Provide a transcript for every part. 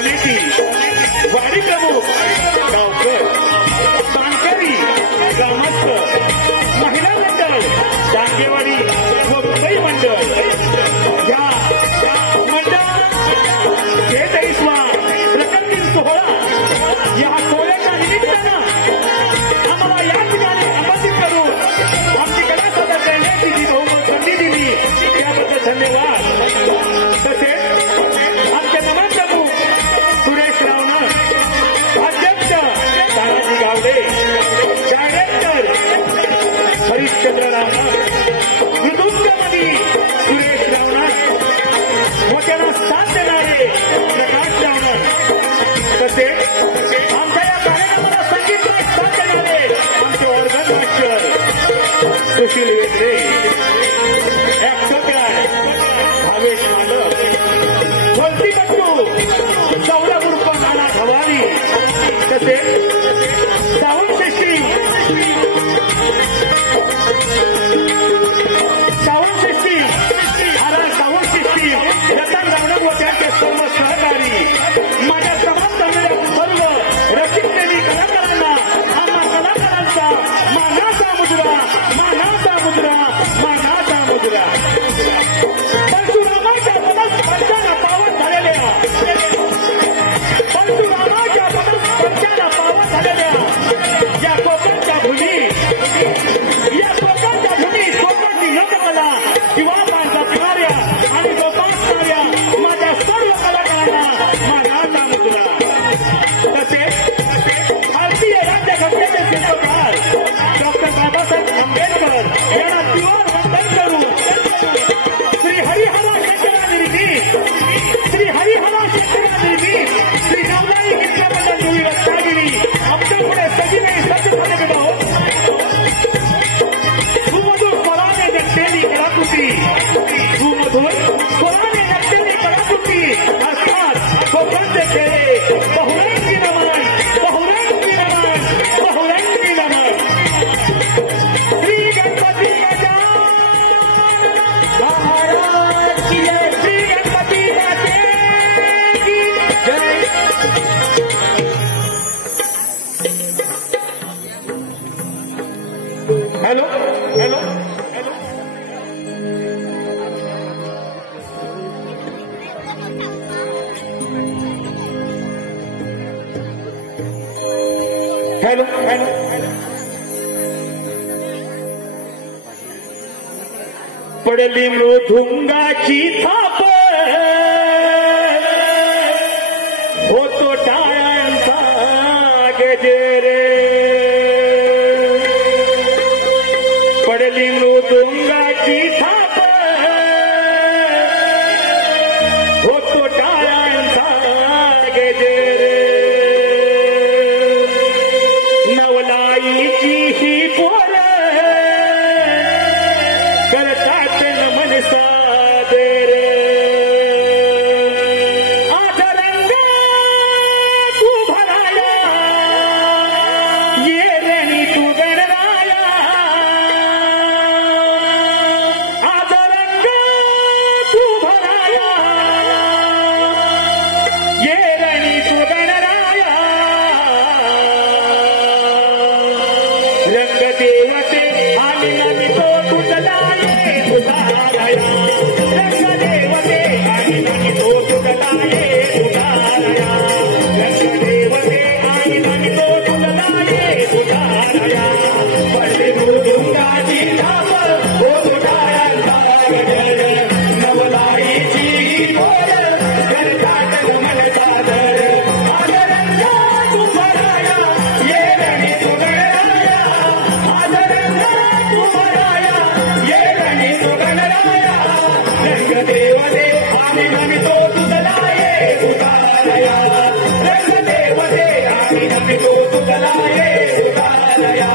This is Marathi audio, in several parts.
कमिटी वाडी प्रमुख गावकर बांधकरी ग्रामस्थ महिला मंडळ डांगेवाडी व मुंबई मंडळ या मंडळात 43वा प्रकटीत सोहळा या सोहळ्याच्या निमित्तानं आम्हाला या ठिकाणी आमंत्रित करून आमची कला सादर करण्याची जी बहुमत संधी दिली त्याबद्दल धन्यवाद। तसेच आमचे नमनप्रमुख सुरेश रावण अध्यक्ष तानाजी गावडे डायरेक्टर हरिश्चंद्र रावण मृदुंगमधी सुरेश रावण व त्यांना साथ देणारे प्रकाश रावण तसेच आमच्या या कार्यक्रमाला संगीतमय साथ देणारे आमचे ऑर्गन मास्टर सुशील वेगळे ऍक्टर भावेश मालक वलतीपट्टू सौरभ उर्फ नाना भवानी तसेच sound system sound system Ratan Ravan व त्यांचे सर्व सहकारी माझ्या समाज जमलेल्या सर्व रसिकप्रेमी कलाकारांना आम्हा कलाकारांचा मानाचा मुद्रा मानाचा मुद्रा मानाचा मुद्रा। परशुरामाच्या पदस्पर्शाला पावन झालेल्या परशुरामाच्या पदस्पर्शाला पावन झालेल्या या कोकणच्या भूमी कोकणची लोककला दिवाळा जपणाऱ्या आणि जोपासणाऱ्या माझ्या सर्व कलाकारांना मानाचा मुद्रा। तसेच भारतीय राज्यघटनेचे शिल्पकार डॉक्टर बाबासाहेब आंबेडकर यांना तीव्र वंदन करून श्री हरिहरा शेतकऱ्यांनी श्री नवलाई मित्रमंडळ देवी रत्नागिरी आमच्यापुढे सजीवे सज्ज झाले आहोत। सुमधुर स्वराने नटलेली कलाकृती अर्थात कोकणचे खेळे बहुरंगी नमन बहुरंगी नमन बहुरंगी नमन। श्री गणपती महाराज की जय श्री गणपती की जय। Hello hello hello hello hello पडली मृदुंगाची थाप होतो टाळ्यांचा गजर पडली मृदुंगाची थाप होतो टाळ्यांचा गजर नवलाईची ही पोर करतात नमन सादर आज रंग तू भराया ये रणी तू गणराया आज रंग तू भराया ये रणी तू गणराया रंग देवते आणि नवी तो तुझला ये उदाराया रंग देवते आणि नवी तो तुझला ये उदाराया रंग देवते आणि नवी तो तुझला ये उदाराया पडली मृदुंगाची थाप होतो टाळ्यांचा गजर नवलाईची ही पोर करतात नमन सादर आज रंग तू भराया ये रणी तू गणराया आज रंग तू भराया ये रणी तू गणराया रंग देवते आणि नवी तो तुझला ये उदाराया रंग देवते आणि नवी तो तुझला ये उदाराया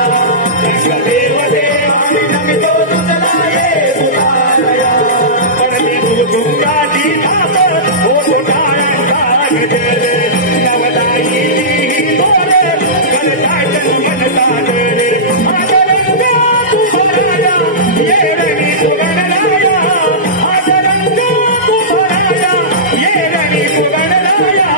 रंग देवते आणि नवी तो तुझला ये उदाराया पडली मृदुंगाची थाप होतो टाळ्यांचा गजर नवलाईची ही पोर करतात नमन सादर आज रंग तू भराया ये रणी तू गणराया आज रंग तू भराया ये रणी तू गणराया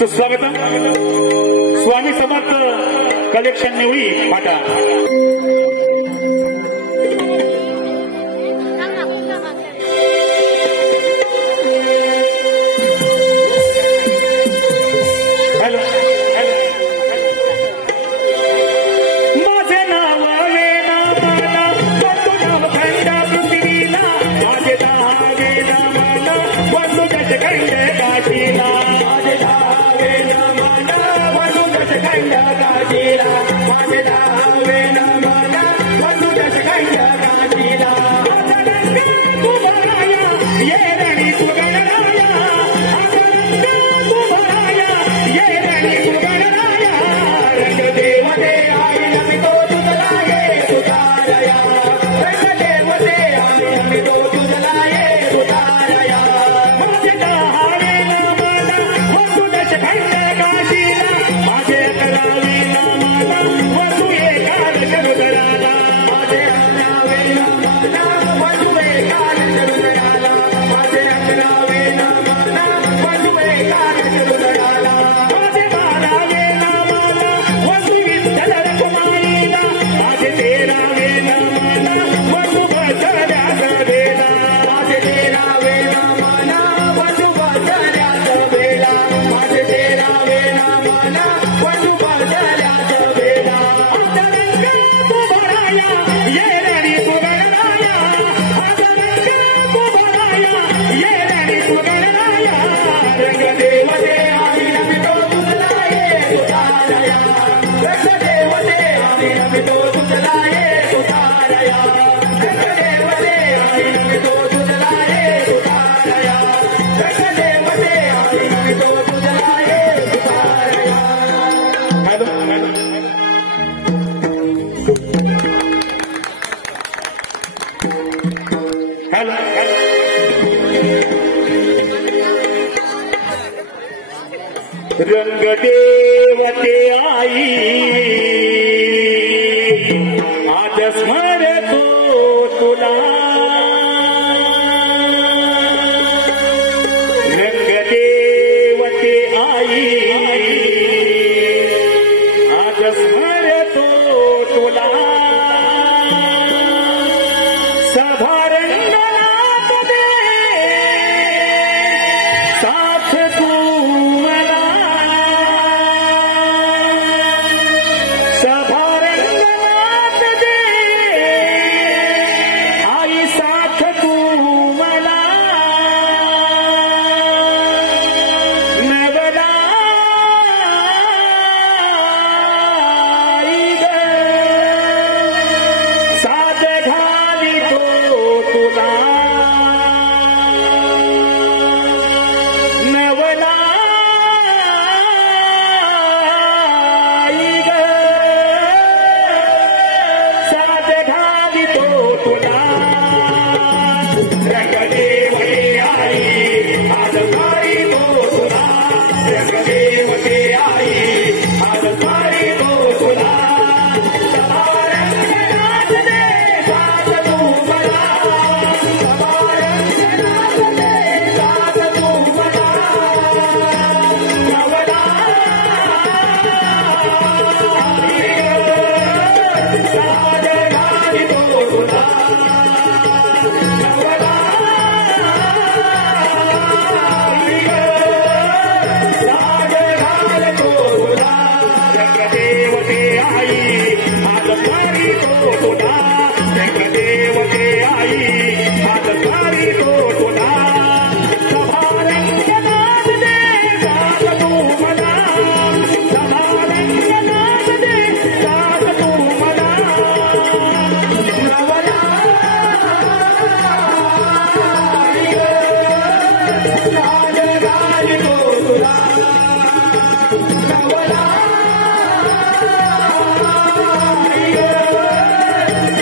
सुस्वागतम स्वामी समर्थ कलेक्शन निवडी पाटा रंग देवते आई आज स्मरतो तुला रंग देवते आई आज स्मरतो तुला सभारंगनाथ दे साथ तू मला सभारंगनाथ दे आई साथ तू मला नवला साध घाली तो तुला नवला साध घाली तो तुला रंग देवते आई आज सारी तो तुला रंग देवते आई आज सारी तो तुला सभारंगनाथ दे साथ तू मला सभारंगनाथ दे साथ तू मला नवला साध घाली तो तुला नवला साध घाली तो तुला रंग देवते आई आज सारी तो तुला रंग देवते आई आज सारी तो तुला सभारंगनाथ दे साथ तू मला सभारंगनाथ दे साथ तू मला नवला साध घाली तो तुला नवला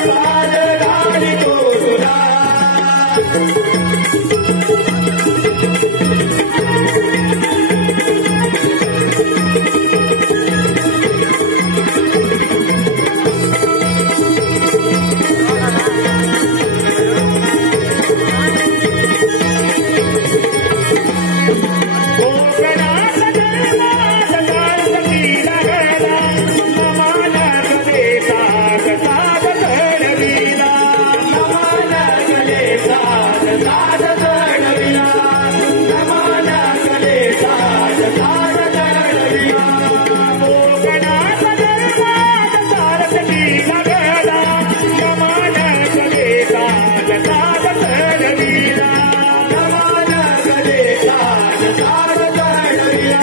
साध घाली तो तुला कोकणात जन्मात कारकती लागला नमानक देतात साध चढविला नमानक देतात साध चढविला नमानक देतात साध चढविला कोकणात जन्मात कारकती लागला नमानक देतात साध चढविला नमानक देतात साध चढविला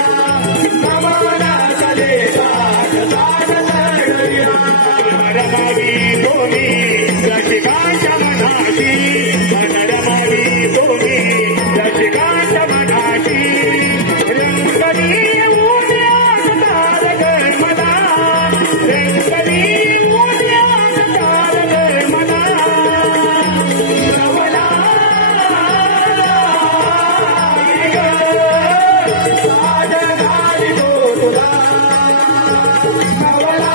नमानक देतात साध चढविला रमावी तुम्ही रसिकांच्या मनाची रमावी तुम्ही रसिकांच्या मनाची रंगली उद्या तारक मला रंगली उद्या तारक मला नवला साध घाली तो तुला नवला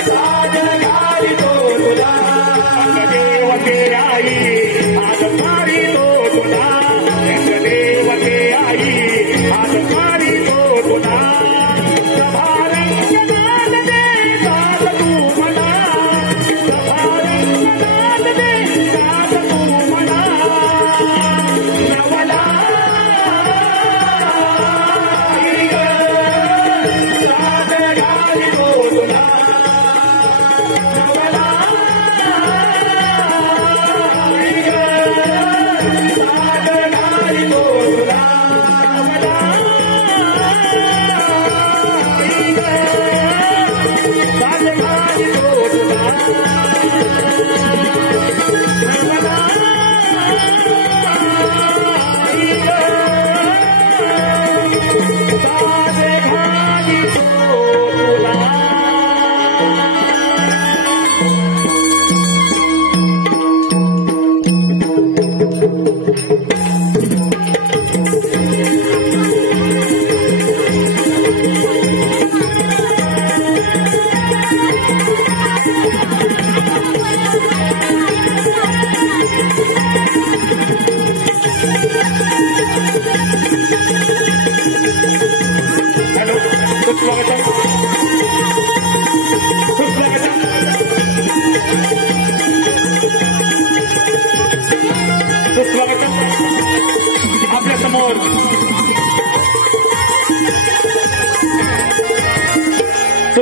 साध घाली तो तुला रंग देवते आई आज सारी तो तुला रंग देवते आई आज सारी तो तुला सभारंगनाथ दे साथ तू मला सभारंगनाथ दे साथ तू मला नवला साध घाली तो तुला नवला साध घाली तो तुला नवला साध घाली तो तुला नवला साध घाली तो तुला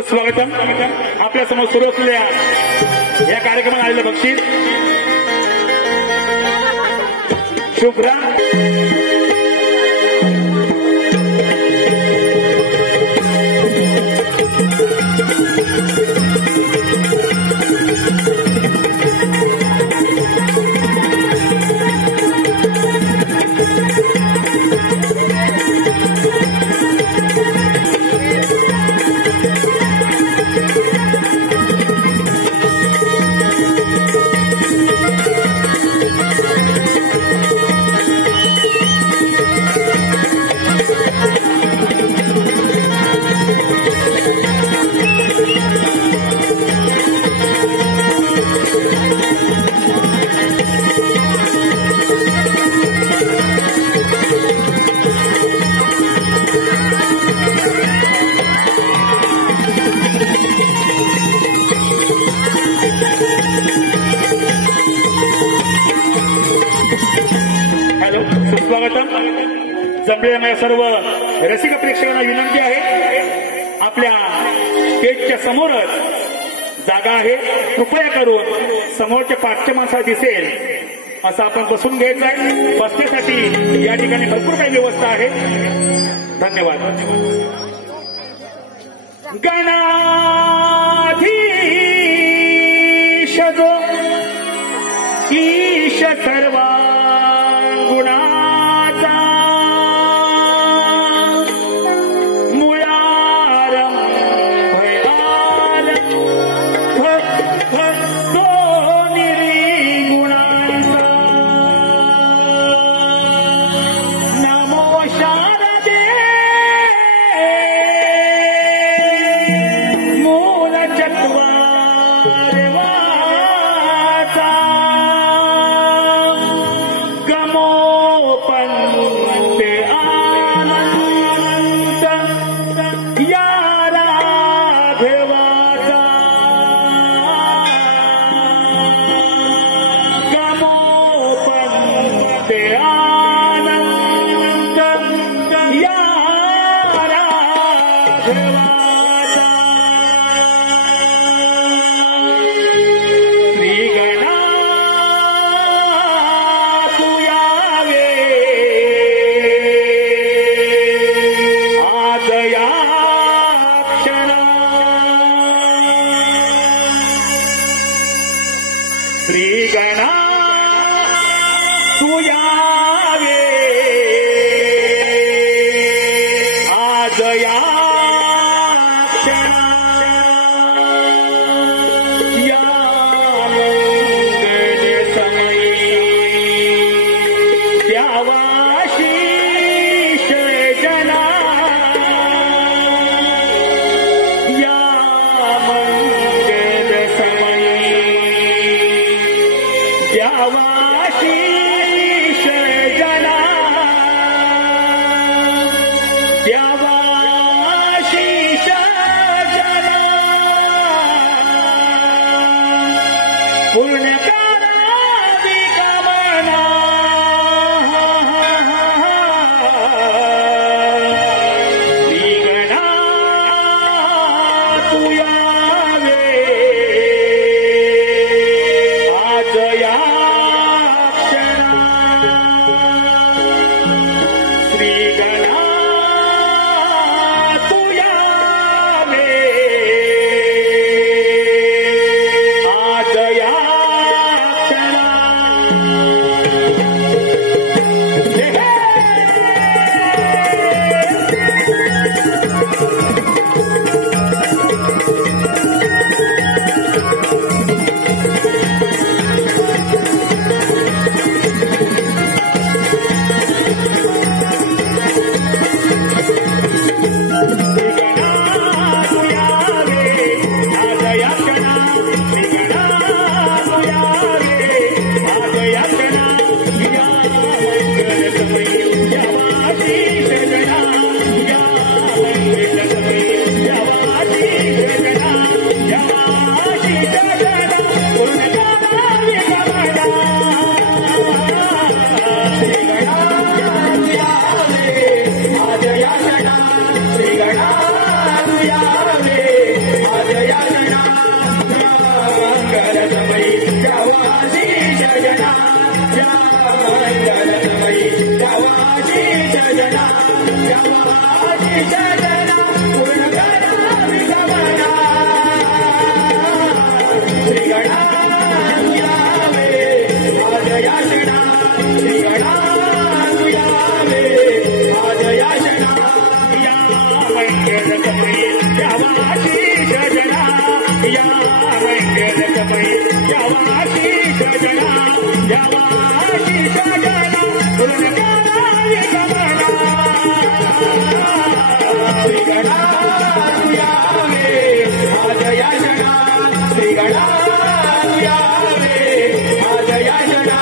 सुस्वागतम. आपल्या समोर सुरू असलेल्या या कार्यक्रमात आलेलं बक्षीस शुभ्रा जमलेल्या माझ्या सर्व रसिक प्रेक्षकांना विनंती आहे, आपल्या स्टेजच्या समोरच जागा आहे, कृपया करून समोरच्या पाठच्या माणसाला दिसेल असं आपण बसून घ्यायचं आहे. बसण्यासाठी या ठिकाणी भरपूर काही व्यवस्था आहे. धन्यवाद. गणाधीश जो ईश सर्वांगुणा या मंगलमय यावाशी सजना यावाशी सजना उलगडावी गमना श्री गणा तू यावे आज या जना श्री गणा तू यावे आज या जना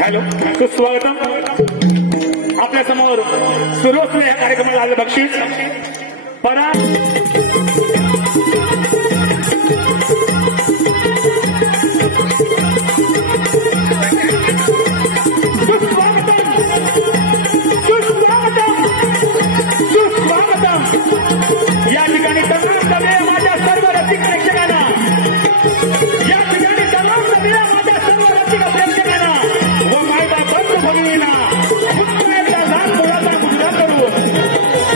हॅलो, सुस्वागतम. आपल्या समोर सुरू असलेल्या या कार्यक्रमाला आलं बक्षीस परा या ठिकाणी तमाम सगळे माझ्या सर्व रसिक प्रेक्षकांना या ठिकाणी तमाम सगळे माझ्या सर्व रसिक प्रेक्षकांना व मायबा बंधू भगिनींना पुष्कळचा लहान मुलाचा मुद्दा करून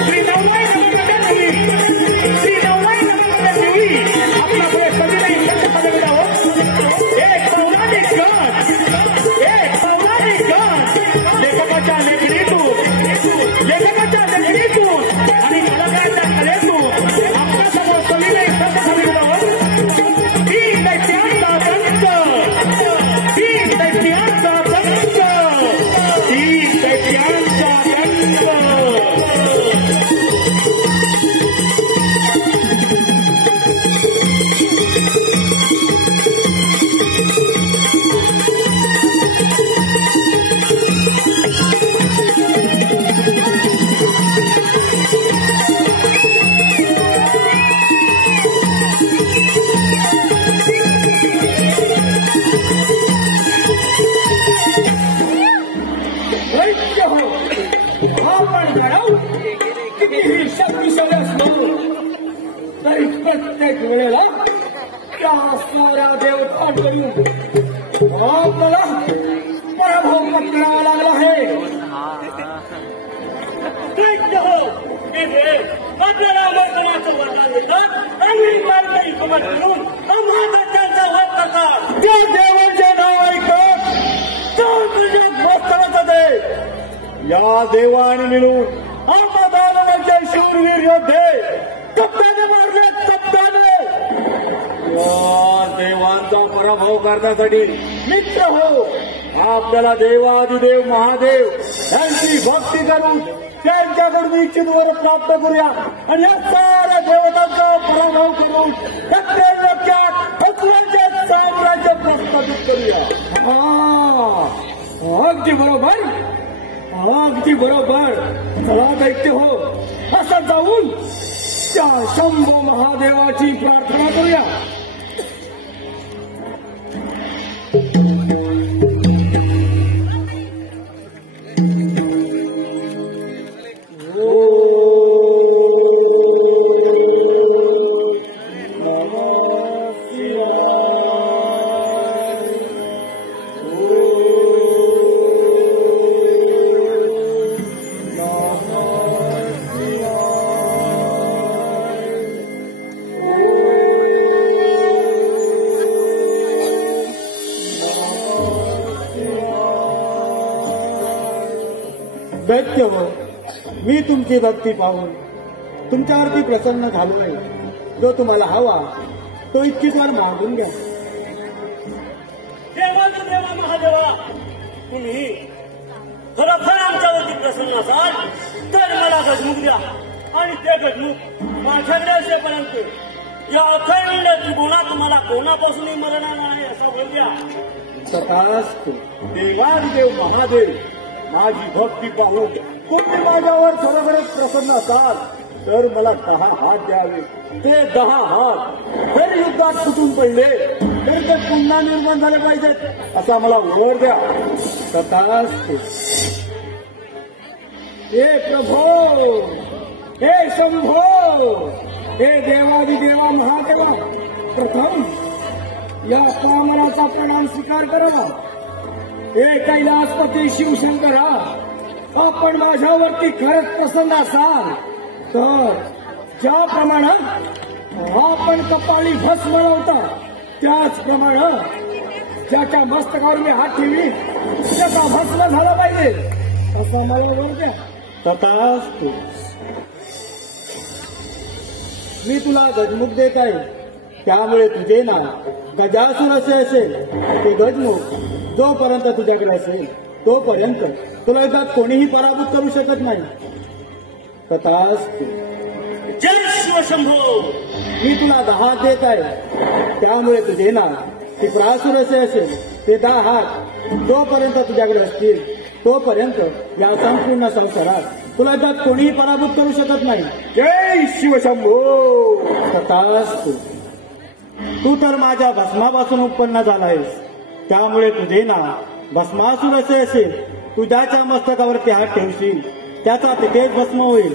श्री नवमाई नवगणपती लेखकाच्या लेखणीतून आणि कलाकाराच्या कलेतून आपल्यासमोर सविनय सत्सविधान तीन दैत्यांचा दंत प्रत्येक वेळेला त्या सूर्या देवतांकडून आपल्याला पराभव पत्करावा लागला आहे. आपल्याला वर्तमानाचं वरदान देतात आणि मार्गाई कमत करून महाराजांचा वध करतात. त्या देवांचे नाव ऐकत तुझ्या मस्तकाचं दे. या देवाने मिळून आम्हा दानवांचे शूरवीर योद्धे कप्ताने मारले. कप्ताने या देवांचा पराभव करण्यासाठी मित्र हो आपल्याला देवादिदेव महादेव यांची भक्ती करून त्यांच्याकडून इच्छित वर प्राप्त करूया आणि या साऱ्या देवतांचा पराभव करून प्रत्येक लक्षात अस्त्रांचे साम्राज्य प्रस्थापित करूया. अगदी बरोबर अगदी बरोबर. चला दैत्य हो असं जाऊन त्या शंभो महादेवाची प्रार्थना करूया. दैत्य हो मी तुमची भक्ती पाहून तुमच्यावरती प्रसन्न झालोय. जो तुम्हाला हवा तो इतकीचार मागून घ्या. देवा महादेवा तुम्ही खरोखर आमच्यावरती प्रसन्न असाल तर मला गजमुख द्या आणि ते गजमुख माझ्याकडे असेपर्यंत या अखंड त्रिगुणात तुम्हाला कोणापासूनही मरणार नाही असा वर द्या. तथास्तु. देवादिदेव महादेव माझी भक्ती पाहून तुम्ही माझ्यावर खरोखरच प्रसन्न असाल तर मला 10 हात द्यावे. ते 10 हात जर युद्धात तुटून पडले तरी ते पुन्हा निर्माण झाले पाहिजेत असा मला वर द्या. तथास्तु. हे प्रभो हे शंभो हे देवादिदेवा महादेवा प्रथम या कामनाचा प्रणाम स्वीकार करा. हे कैलासपती शिवशंकरा आपण माझ्यावरती खरंच प्रसन्न असाल तर ज्याप्रमाणे आपण कपाळी भस्म लावता त्याचप्रमाणे ज्याच्या मस्तकावर मी हात ठेवली त्याचा भस्म झाला पाहिजे असं मला वर द्या. तथास्तु. मी तुला गजमुख देत आहे त्यामुळे तुझे नाव गजासूर असे असेल. ते गजमुख जोपर्यंत तुझ्याकडे असेल तोपर्यंत तुला युद्धात कोणीही पराभूत करू शकत नाही. तथास्तु. जय शिवशंभो. मी तुला 10 हात देत आहे त्यामुळे तुझे नाव त्रिपुरासूर असे असेल. ते 10 हात जोपर्यंत तुझ्याकडे असतील तोपर्यंत या संपूर्ण संसारात तुला युद्धात कोणीही पराभूत करू शकत नाही. जय शिवशंभो. तथास्तु. तू तर माझ्या भस्मापासून उत्पन्न झाला आहेस त्यामुळे तुझे नाव भस्मासूर असे असेल. तू ज्याच्या मस्तकावरती हात ठेवशील त्याचा तिथेच भस्म होईल.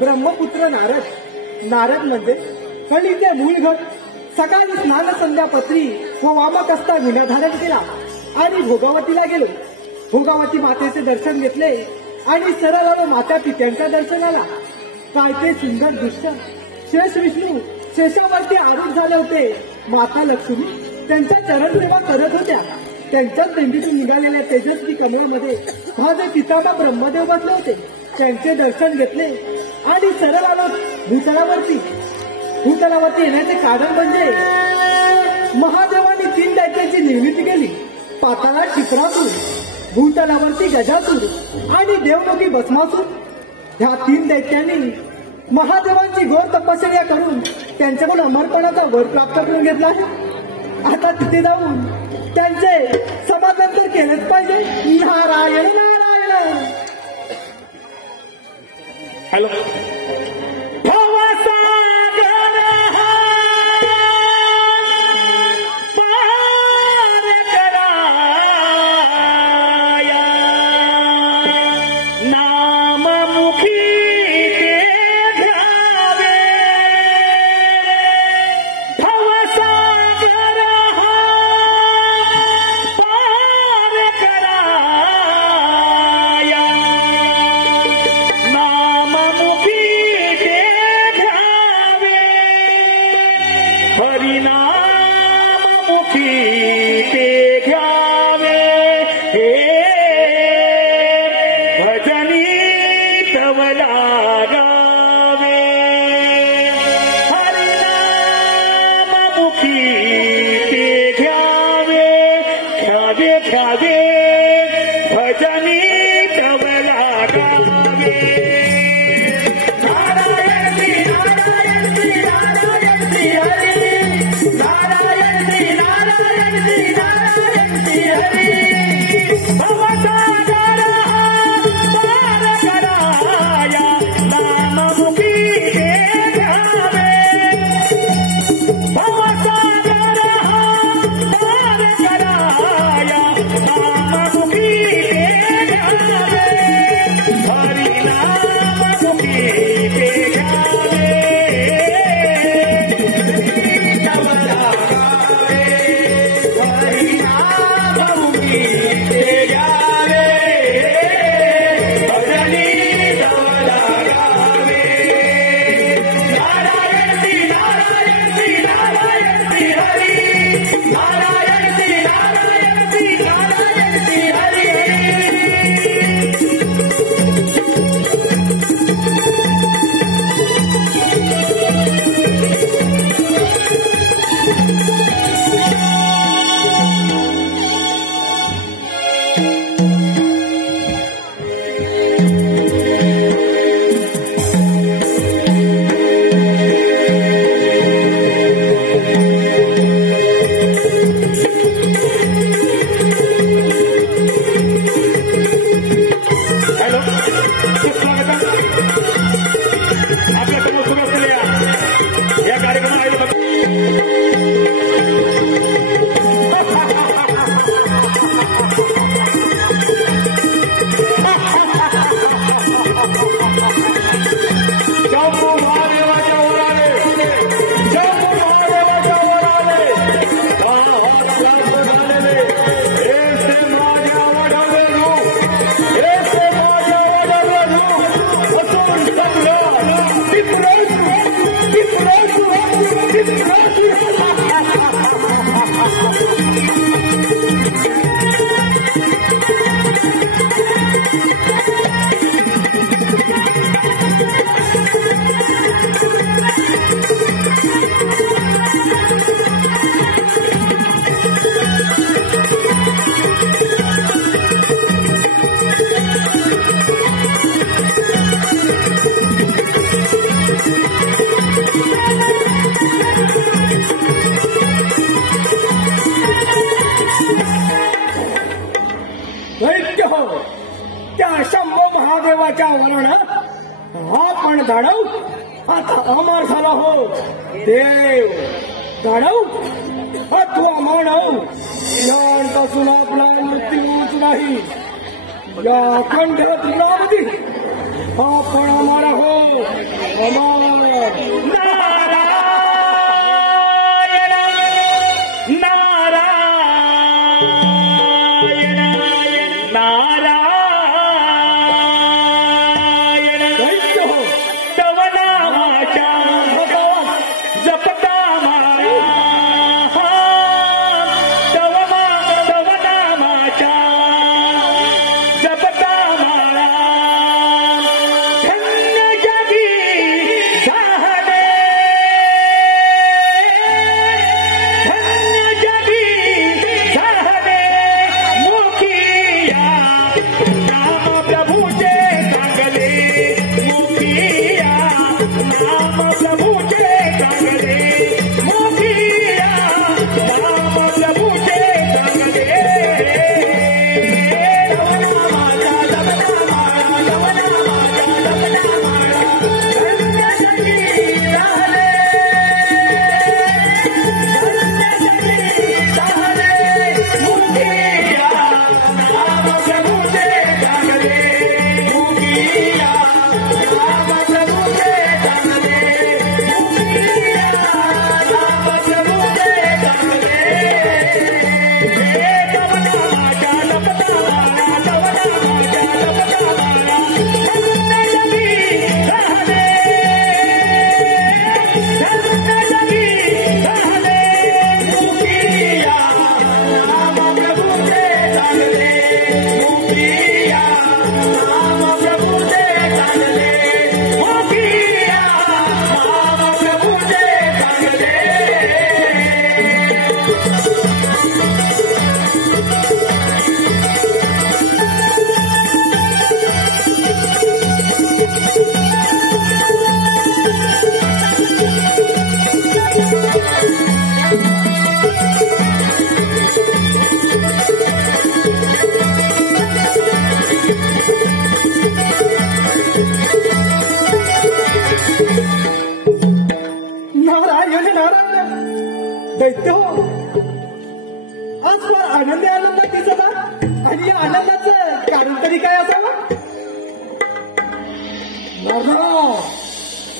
ब्रह्मपुत्र नारद. नारद म्हणजे कळीचे मूळघट. सकाळी स्नान संध्यापत्री व वामकस्ता विना धारण केला आणि भोगावतीला गेलो. भोगावती मातेचे दर्शन घेतले आणि सरळ आलो माता पित्यांच्या दर्शनाला. काय ते सुंदर दृश्य. शेष विष्णू शेषावरती आरूढ झाले होते. माता लक्ष्मी त्यांच्या चरणसेवा करत होत्या. त्यांच्याच दिंडीतून निघालेल्या तेजस्वी कमळमध्ये माझे पिताबा ब्रह्मदेव बसले होते. त्यांचे दर्शन घेतले आणि सरळ आलो भूतलावरती. भूतलावरती येण्याचे कारण म्हणजे महादेवाने 3 दैत्यांची निर्मिती केली. पाताळात चित्रासूर, भूतलावरती गजासूर आणि देवलोकी भस्मासूर. ह्या 3 दैत्यांनी महादेवांची घोर तपश्चर्या करून त्यांच्याकडून अमरपणाचा वर प्राप्त करून घेतला आहे. आता तिथे जाऊन त्यांचे समाधान तर केलंच पाहिजे. नारायण नारायण. हॅलो नाममुखी ते ध्यावे त्या शंभो महादेवाच्या वरणात हा पण धाडव आता अमर झाला हो देव धाडव हा तू मानव यापासून आपला मृत्यूच नाही या अखंड तुलावधी हा पण अमर हो अमर दैत्य हो आज फार आनंदात दिसत आणि या आनंदाचं कारण तरी काय असावं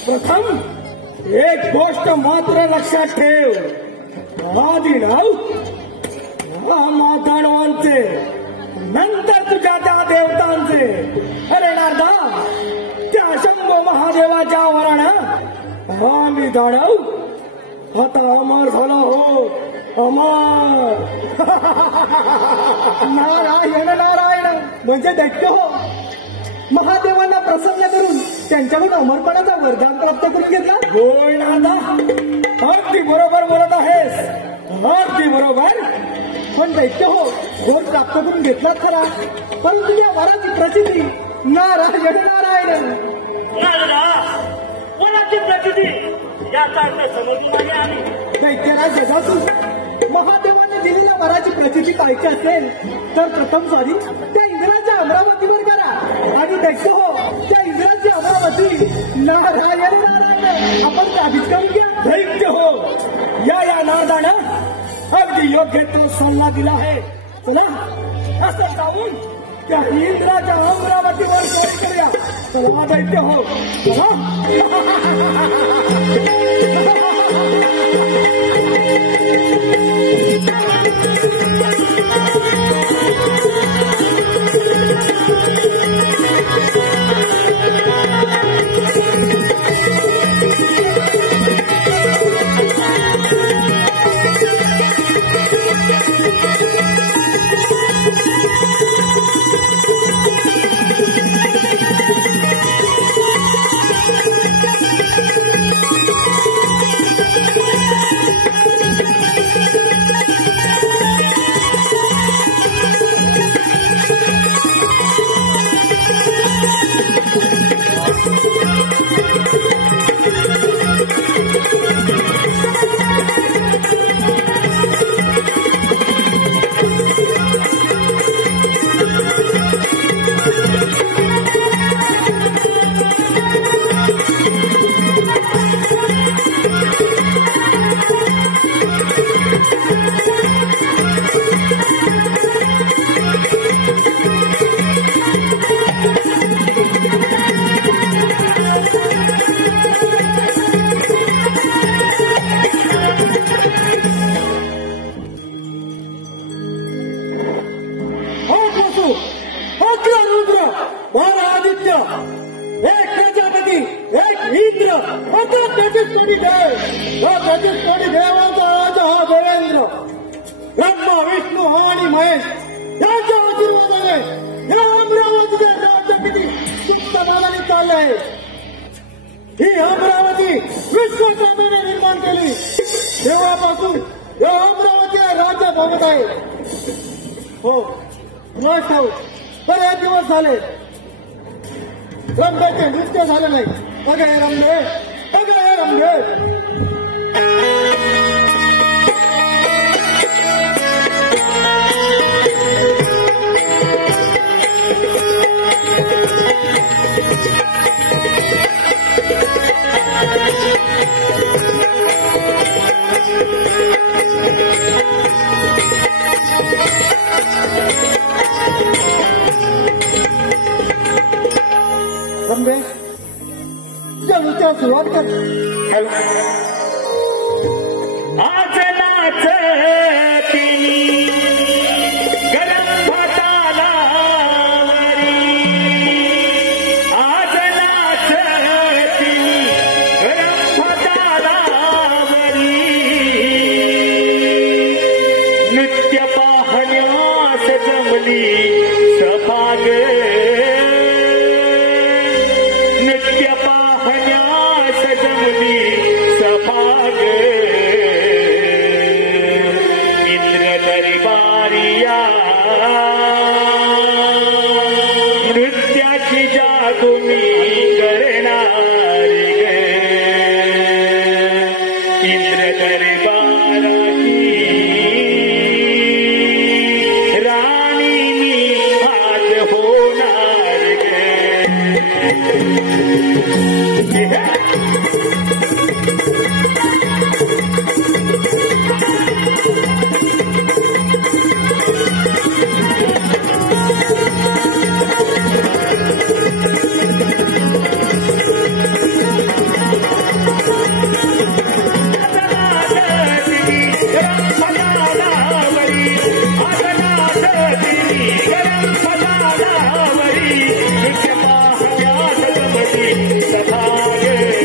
प्रथम एक गोष्ट मात्र लक्षात ठेव आधी नाव माताडवांचे नंतर तुझ्या त्या देवतांचे अरे नारदा त्या शंभो महादेवाच्या वरण आम्ही दाडव आता अमर झाला हो अमर नारायण नारायण म्हणजे दैत्य हो महादेवांना प्रसन्न करून त्यांच्याकडून अमरपणाचा वरदान प्राप्त करून घेतला होय नारदा अगदी बरोबर बोलत आहेस अगदी बरोबर पण दैत्य हो गोड प्राप्त करून घेतलाच खरा परंतु या वराची प्रसिद्धी नारायण नारायण नारदा वराची प्रसिद्धी याचा अर्थ समजून नाही आली दैत्यराज जगासून महादेवाने दिलेल्या वराची प्रसिद्धी पाहिजे असेल तर प्रथम स्वारी त्या इंद्राच्या अमरावतीवर करा आणि दैत्य हो त्या इंद्राची अमरावती नारायण नारायण आपण काबीज करून घ्या दैत्य हो या नादानं अगदी योग्य तो सल्ला दिला आहे चला असं जाऊन त्या इंद्राच्या अमरावतीवर स्वारी करूया चला दैत्य हो चला या प्रतिस्पर्धी देवाचा राजा हा देवेंद्र ब्रह्मा विष्णू आणि महेश यांच्या आशीर्वादाने या अमरावतीच्या राज्य किती समाधानी चालले आहे. ही अमरावती विश्वकर्माने निर्माण केली तेव्हापासून या अमरावती राज्य भोगत आहे. हो नष्ट ठाऊक बरेच दिवस झाले रंभेचे नृत्य झाले नाही. बघा हे रंभे बघा हे रंभे. रंभे तुझ्या नृत्याला सुरुवात कर. आज नाचती गरम भाताला आज नाचती गरम भाताला नृत्य पाहण्यास जमली सभाग नृत्य पाहण्यास जमली सभाग इंद्र दरबारिया नृत्याची जादू मी करणार ग इंद्र दरबाराची राणी मी आज होणार ग. सभागे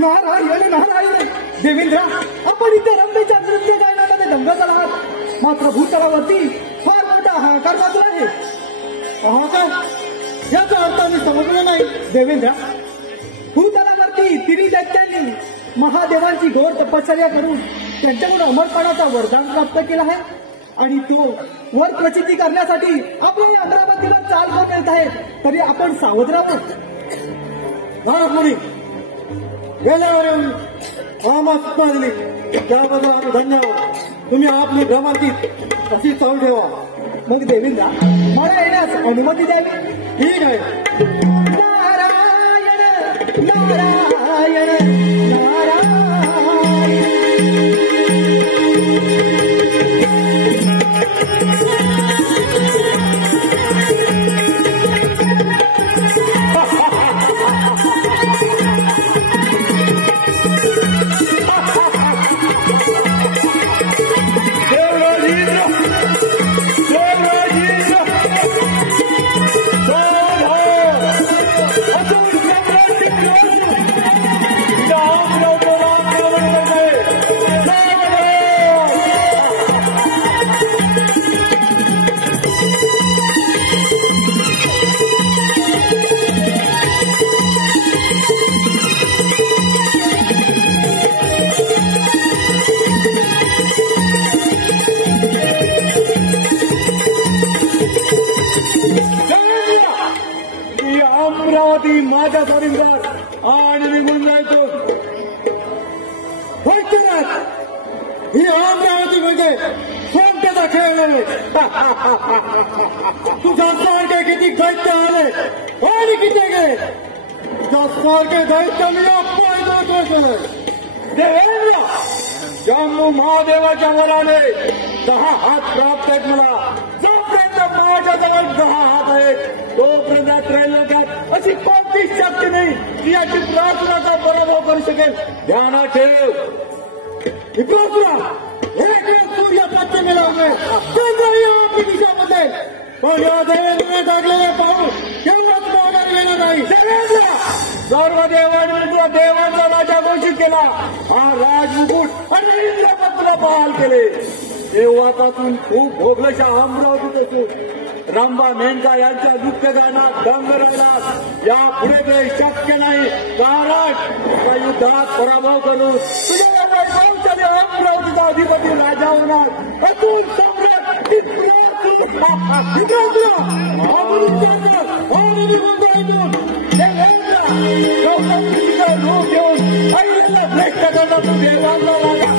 नारायण नारायण. देवेंद्र, आपण इथे रंभेच्या नृत्य गायनामध्ये दंग झाला आहात, मात्र भूतलावरती फार मोठा हाहाकार माजला आहे. हाहाकार? याचा अर्थ मी समजलो नाही. देवेंद्र, भूतलावरती तिन्ही दैत्यांनी महादेवांची घोर तपश्चर्या करून त्यांच्याकडून अमरपणाचा वरदान प्राप्त केला आहे आणि तो वर प्रचिती करण्यासाठी आपण या अमरावतीला चाल घेऊन येत आहे. तरी आपण सावध राहतो. भारत मुनी गेल्यावर येऊन आम्हाला सूचना दिली त्याबद्दल आम्ही धन्य आहोत. तुम्ही आपली भ्रमंतीत अशी चालू ठेवा. मग देवेंद्र, मला येण्यास अनुमती द्यावी. ठीक आहे. नारायण नारायण नारायण. अमरावती माझ्या स्वाधीनवर आणि निघून जायचो. ही अमरावती म्हणजे सोमट्याचा खेळ नाही. तुझ्यासारखे किती दैत्य आले आणि किती गेले. तुझ्यासारखे दैत्य मी पाहिजे. देवेंद्र, जम्मू महादेवाच्या वराने 10 हात प्राप्त आहेत मला. जोपर्यंत माझ्याजवळ 10 हात आहेत तोपर्यंत त्रैलोक्यात अशी कोणती शक्ती नाही की याची प्रार्थनाचा पराभव करू शकेल. ध्यानात ठेव. एक दिवस सूर्य पश्चिमेला उगवेल, चंद्रही आपली दिशा बदलेल, पण या देवेंद्रने टाकलेले पाऊल केव्हाच माघारी येणार नाही. देवेंद्र, सर्व देवांनी तुला देवांचा राजा घोषित केला. हा राजमुकुट आणि इंद्रपत्र बहाल केले. तेव्हापासून खूप भोगलशा अमरावतीत असून रंभा मेनका यांच्या नृत्य गायनात दंग रंगणार या पुढे काही शक्य नाही. कारण या युद्धात पराभव करून तुझ्या वैभवशाली अमरावतीचा अधिपती राजा होणार. अतुल सम्राट रूप घेऊन अहिल्याला भ्रष्ट करणार तू देवांना राजा.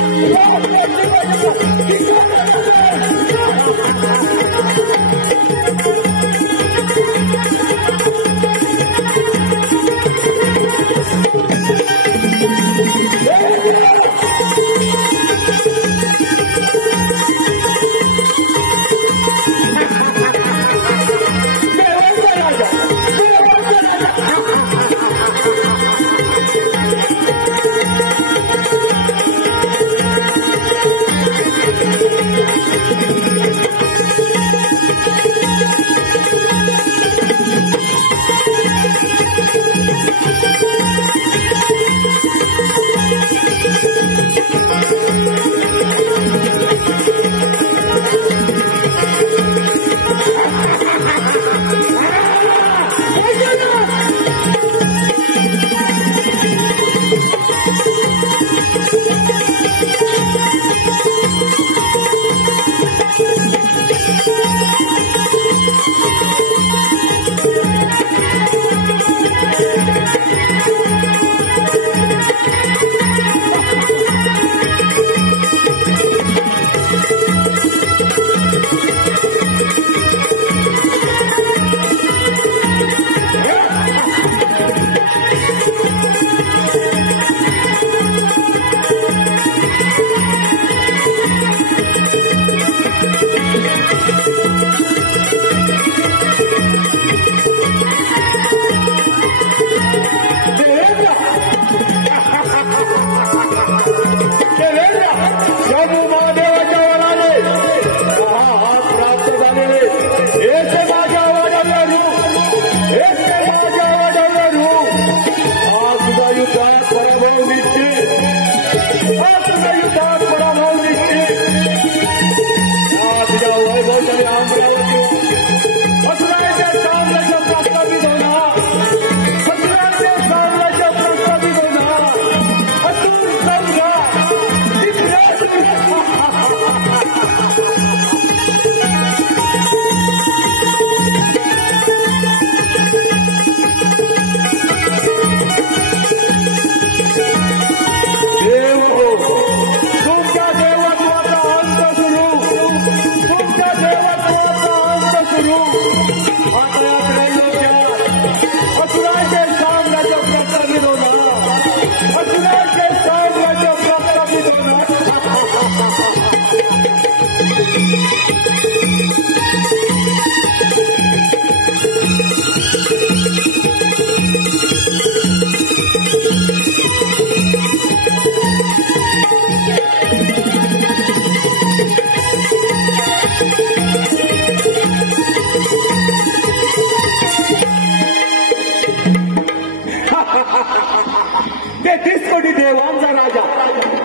तेहतीस कोटी देवांचा राजा,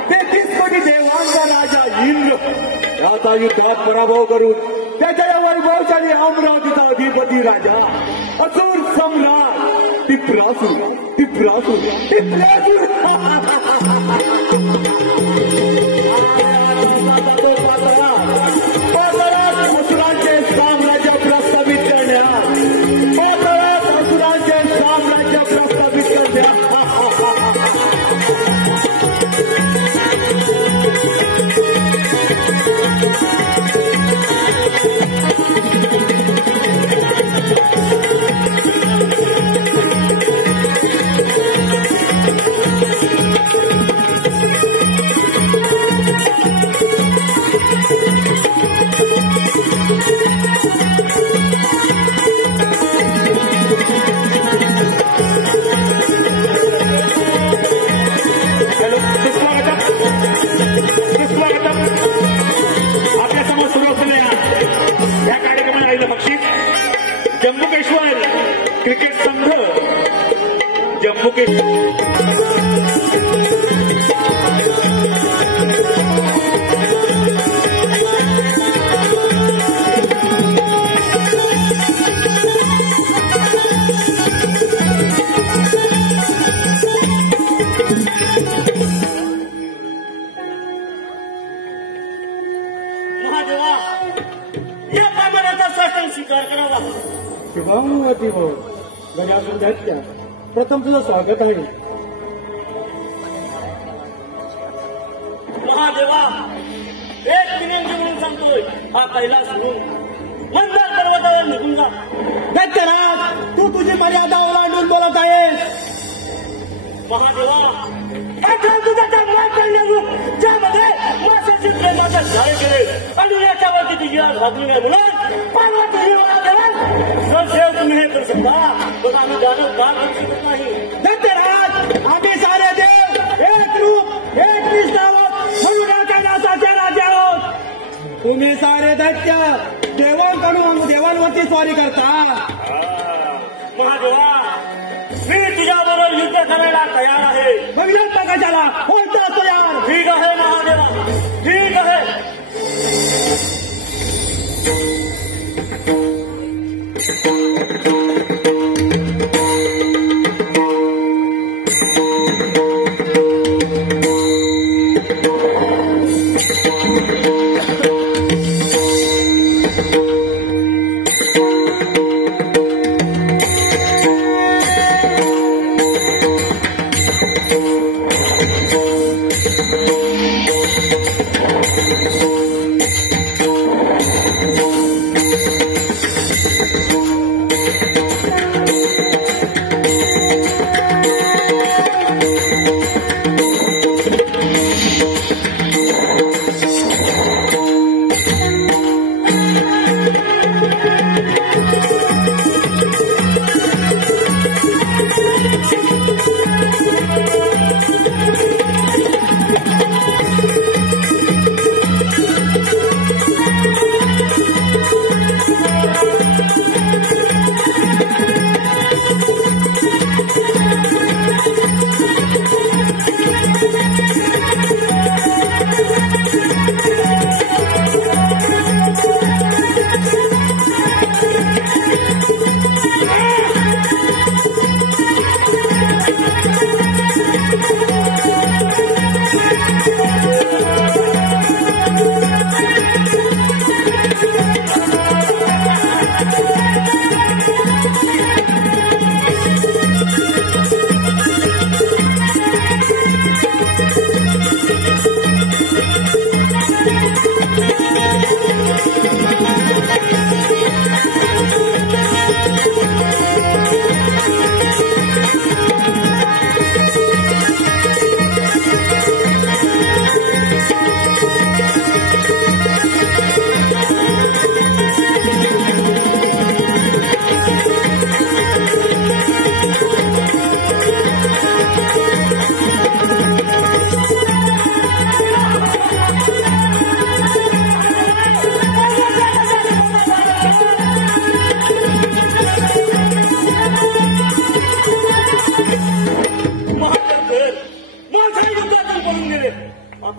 33 कोटी देवांचा राजा इंद्र याचा युद्धात पराभव करून त्याच्या या वैभवशाली अमरावतीचा अधिपती राजा असुर सम्राट टिप्रासूर असुरांचे साम्राज्य प्रस्थापित करण्यात असुरांचे साम्राज्य प्रस्थापित करण्यात जम्मूकेश्वर क्रिकेट संघ महादेवा या कामाचा साष्टांग स्वीकार करावा. शिवामती भाऊ गजासून दैत्य प्रथम तुझं स्वागत आहे. महादेवा एक विनंती म्हणून सांगतोय, हा कैलास म्हणून मंदार पर्वतावर निघून जा. दैत्यराज तू तुझी मर्यादा ओलांडून बोलत आहेस. महादेवा तुझा चांगला कल्याण ज्यामध्ये माशाची प्रेमाचा झाड केले आणि याच्यावरती तुझी आज भागली नाही म्हणून पार्वती देव तुम्ही हे करू शकता, पण आम्ही जाणं का करू शकत नाही. दैत्यराज आम्ही सारे देव एक रूप एक निष्ठ आहोत म्हणून या कैलासाचे राजे आहोत. तुम्ही सारे दैत्य देवांकडून देवांवरती स्वारी करता. महादेवा मी तुझ्याबरोबर युद्ध करायला तयार आहे. मग युद्ध कशाला होता तयार. ठीक आहे महादेवा, ठीक आहे.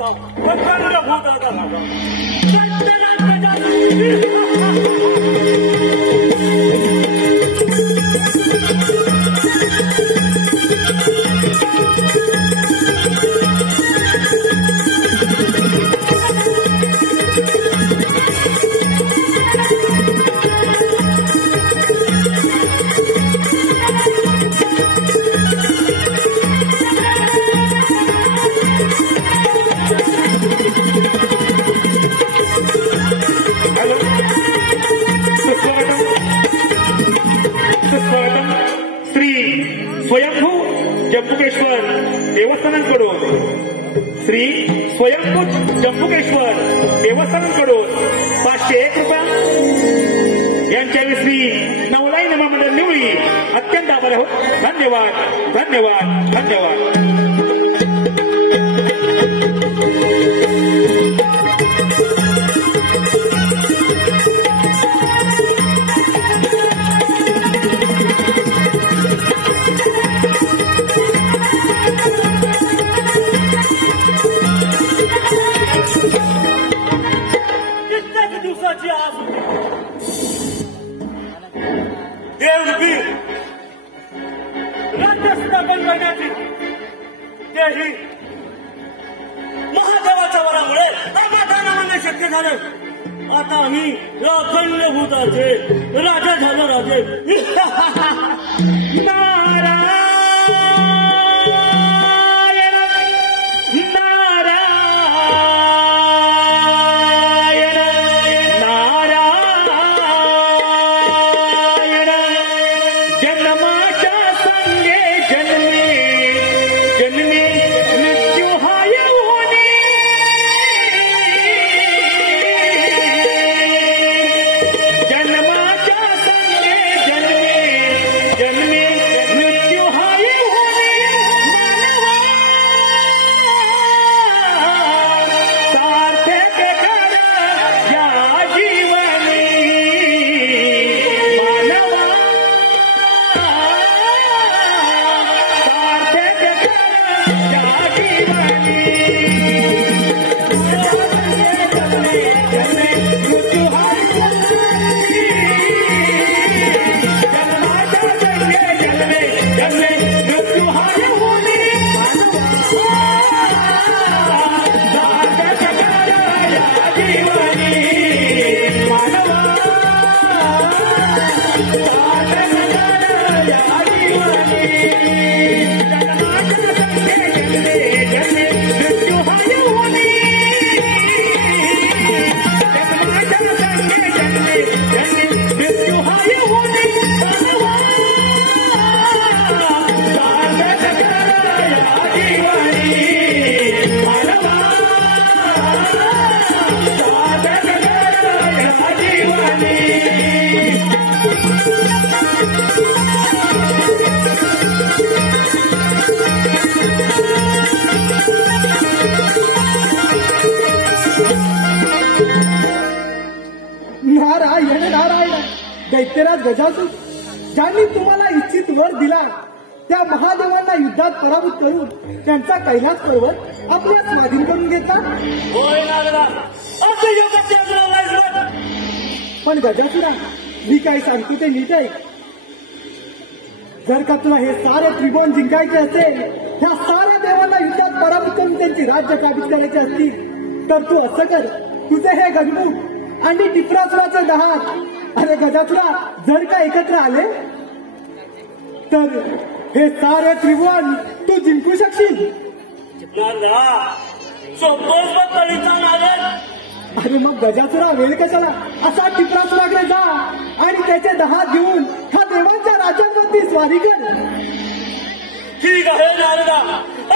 होता प्रचंड भूताचा राजा स्वयंभू जंबुकेश्वर देवस्थानांकडून श्री स्वयंभू जंबुकेश्वर देवस्थानांकडून 501 रुपया यांच्यावी श्री नवलाई नमा मंडळ निवळी अत्यंत आभार आहोत. धन्यवाद धन्यवाद धन्यवाद. देवरूपी राज्य स्थापन करण्याची तेही महादेवाच्या वरामुळे समाधानाने शक्य झालं. आता आम्ही अखंड भूताचे राजा झालो. राजे दैत्यराज गजासूर ज्यांनी तुम्हाला इच्छित वर दिला त्या महादेवांना युद्धात पराभूत करून त्यांचा कैलास पर्वत आपल्या स्वाधीन करून घेतला. पण गजासुरा मी काय सांगतो ते नीट आहे. जर का तुला हे सारे त्रिभुवन जिंकायचे असेल, ह्या साऱ्या देवांना युद्धात पराभूत करून त्यांची राज्य काबीज करायचे असतील तर तू असं कर, तुझे हे गजबूट आणि टिपरासुराचे दहात, अरे गजासुरा जर का एकत्र आले तर हे सारे त्रिभुवन तू जिंकू शकशील. अरे मग गजासुरा वेळ कशाला, असा टिपरासुराकडे जा आणि त्याचे 10 घेऊन ह्या देवांच्या राज्यांवरती स्वारी कर. ठीक आहे नारदा,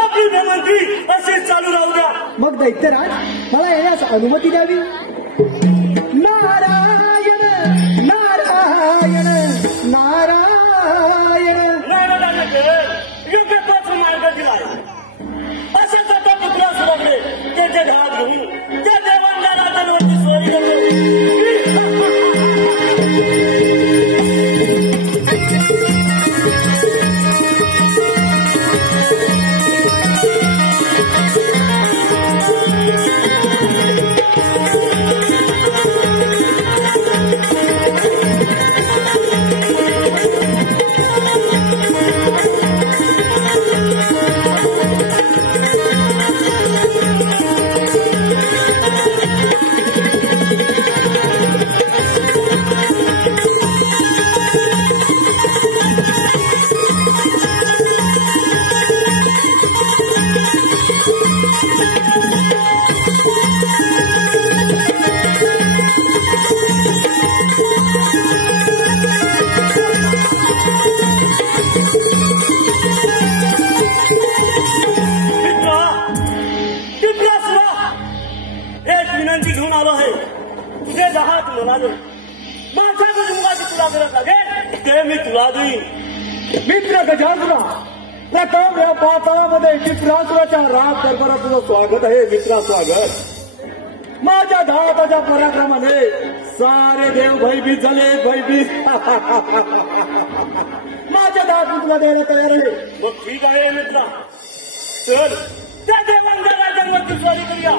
आपली भ्रमंती अशीच चालू राहू द्या. मग दैत्यराज मला येण्यास अनुमती द्यावी. नारायण नारायण नारायण. नारदाने युद्धाचा मार्ग दिला. असंच आता टिपरासुराकडे त्याचे 10 घेऊन त्या देवांच्या राज्यांवरती स्वारी करतो. माझं लागेल माझ्या भुजंगाची तुला गरज लागेल ते मी तुला देईन. मित्र गजासुरा, प्रथम या पाताळामध्ये चित्रासुराच्या राज दरबारात तुझं स्वागत आहे. मित्रा स्वागत. माझ्या धावताच्या पराक्रमाने सारे देव भयभीत झाले. भयभीत. माझ्या धाव तुला द्यायला तयार आहे. मग ठीक आहे मित्रा, चल त्या देवांच्या राजांवरती स्वारी करूया.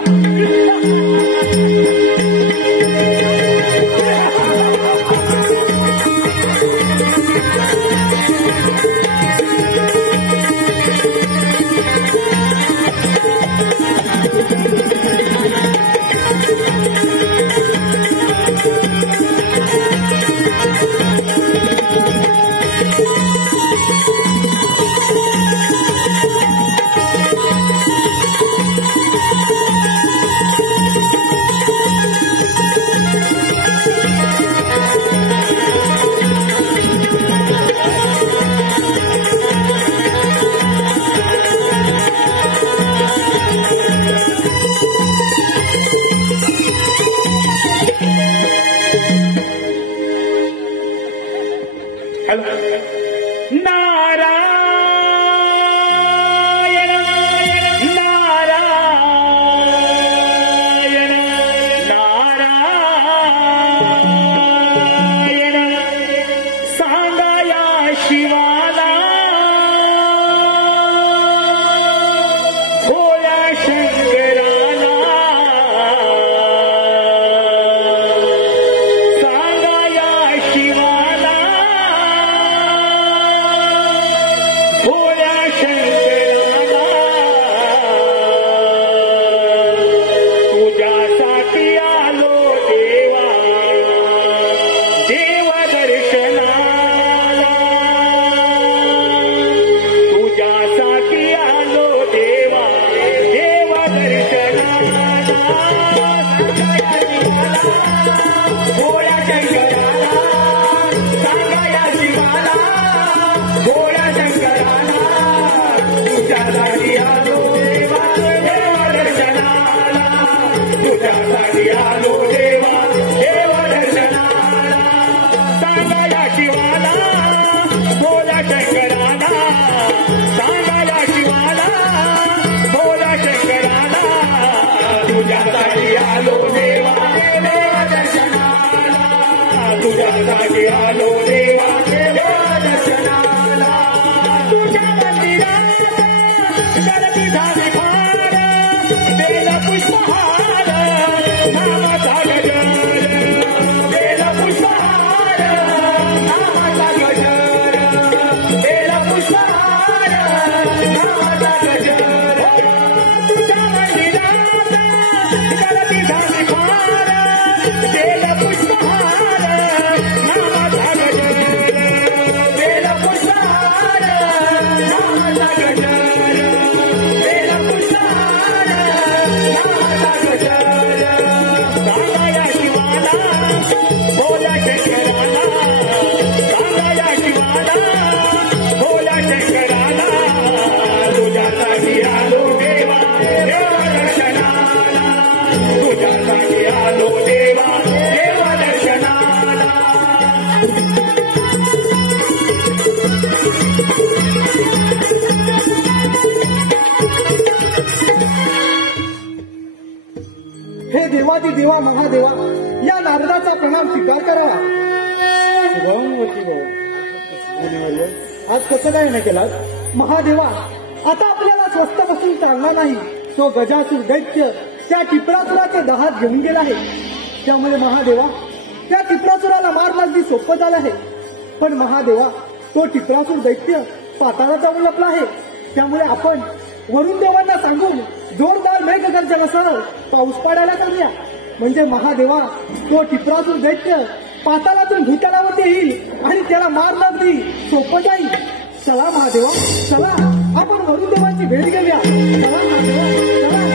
हे देवादी देवा महादेवा, या नारदाचा प्रणाम स्वीकार करावा. आज कसं काय नाही केला महादेवा? आता आपल्याला स्वस्त बसून चालणार नाही. तो गजासूर दैत्य त्या टिपरासुराचे दहात घेऊन गेला आहे. त्यामुळे महादेवा, त्या टिपरासुराला मार लागली सोपं झालं आहे. पण महादेवा, तो टिपरासूर दैत्य पाताळात जाऊन लपला आहे. त्यामुळे आपण वरुण देवांना सांगून जोरदार मेघगर्जनासह पाऊस पाडायला करूया. म्हणजे महादेवा, तो टिपरासूर दैत्य पाताळातून भूतलावरती येईल आणि त्याला मार लागली सोपं जाईल. चला महादेवा, चला आपण वरुण देवांची भेट घेऊया. चला महादेवा, चला.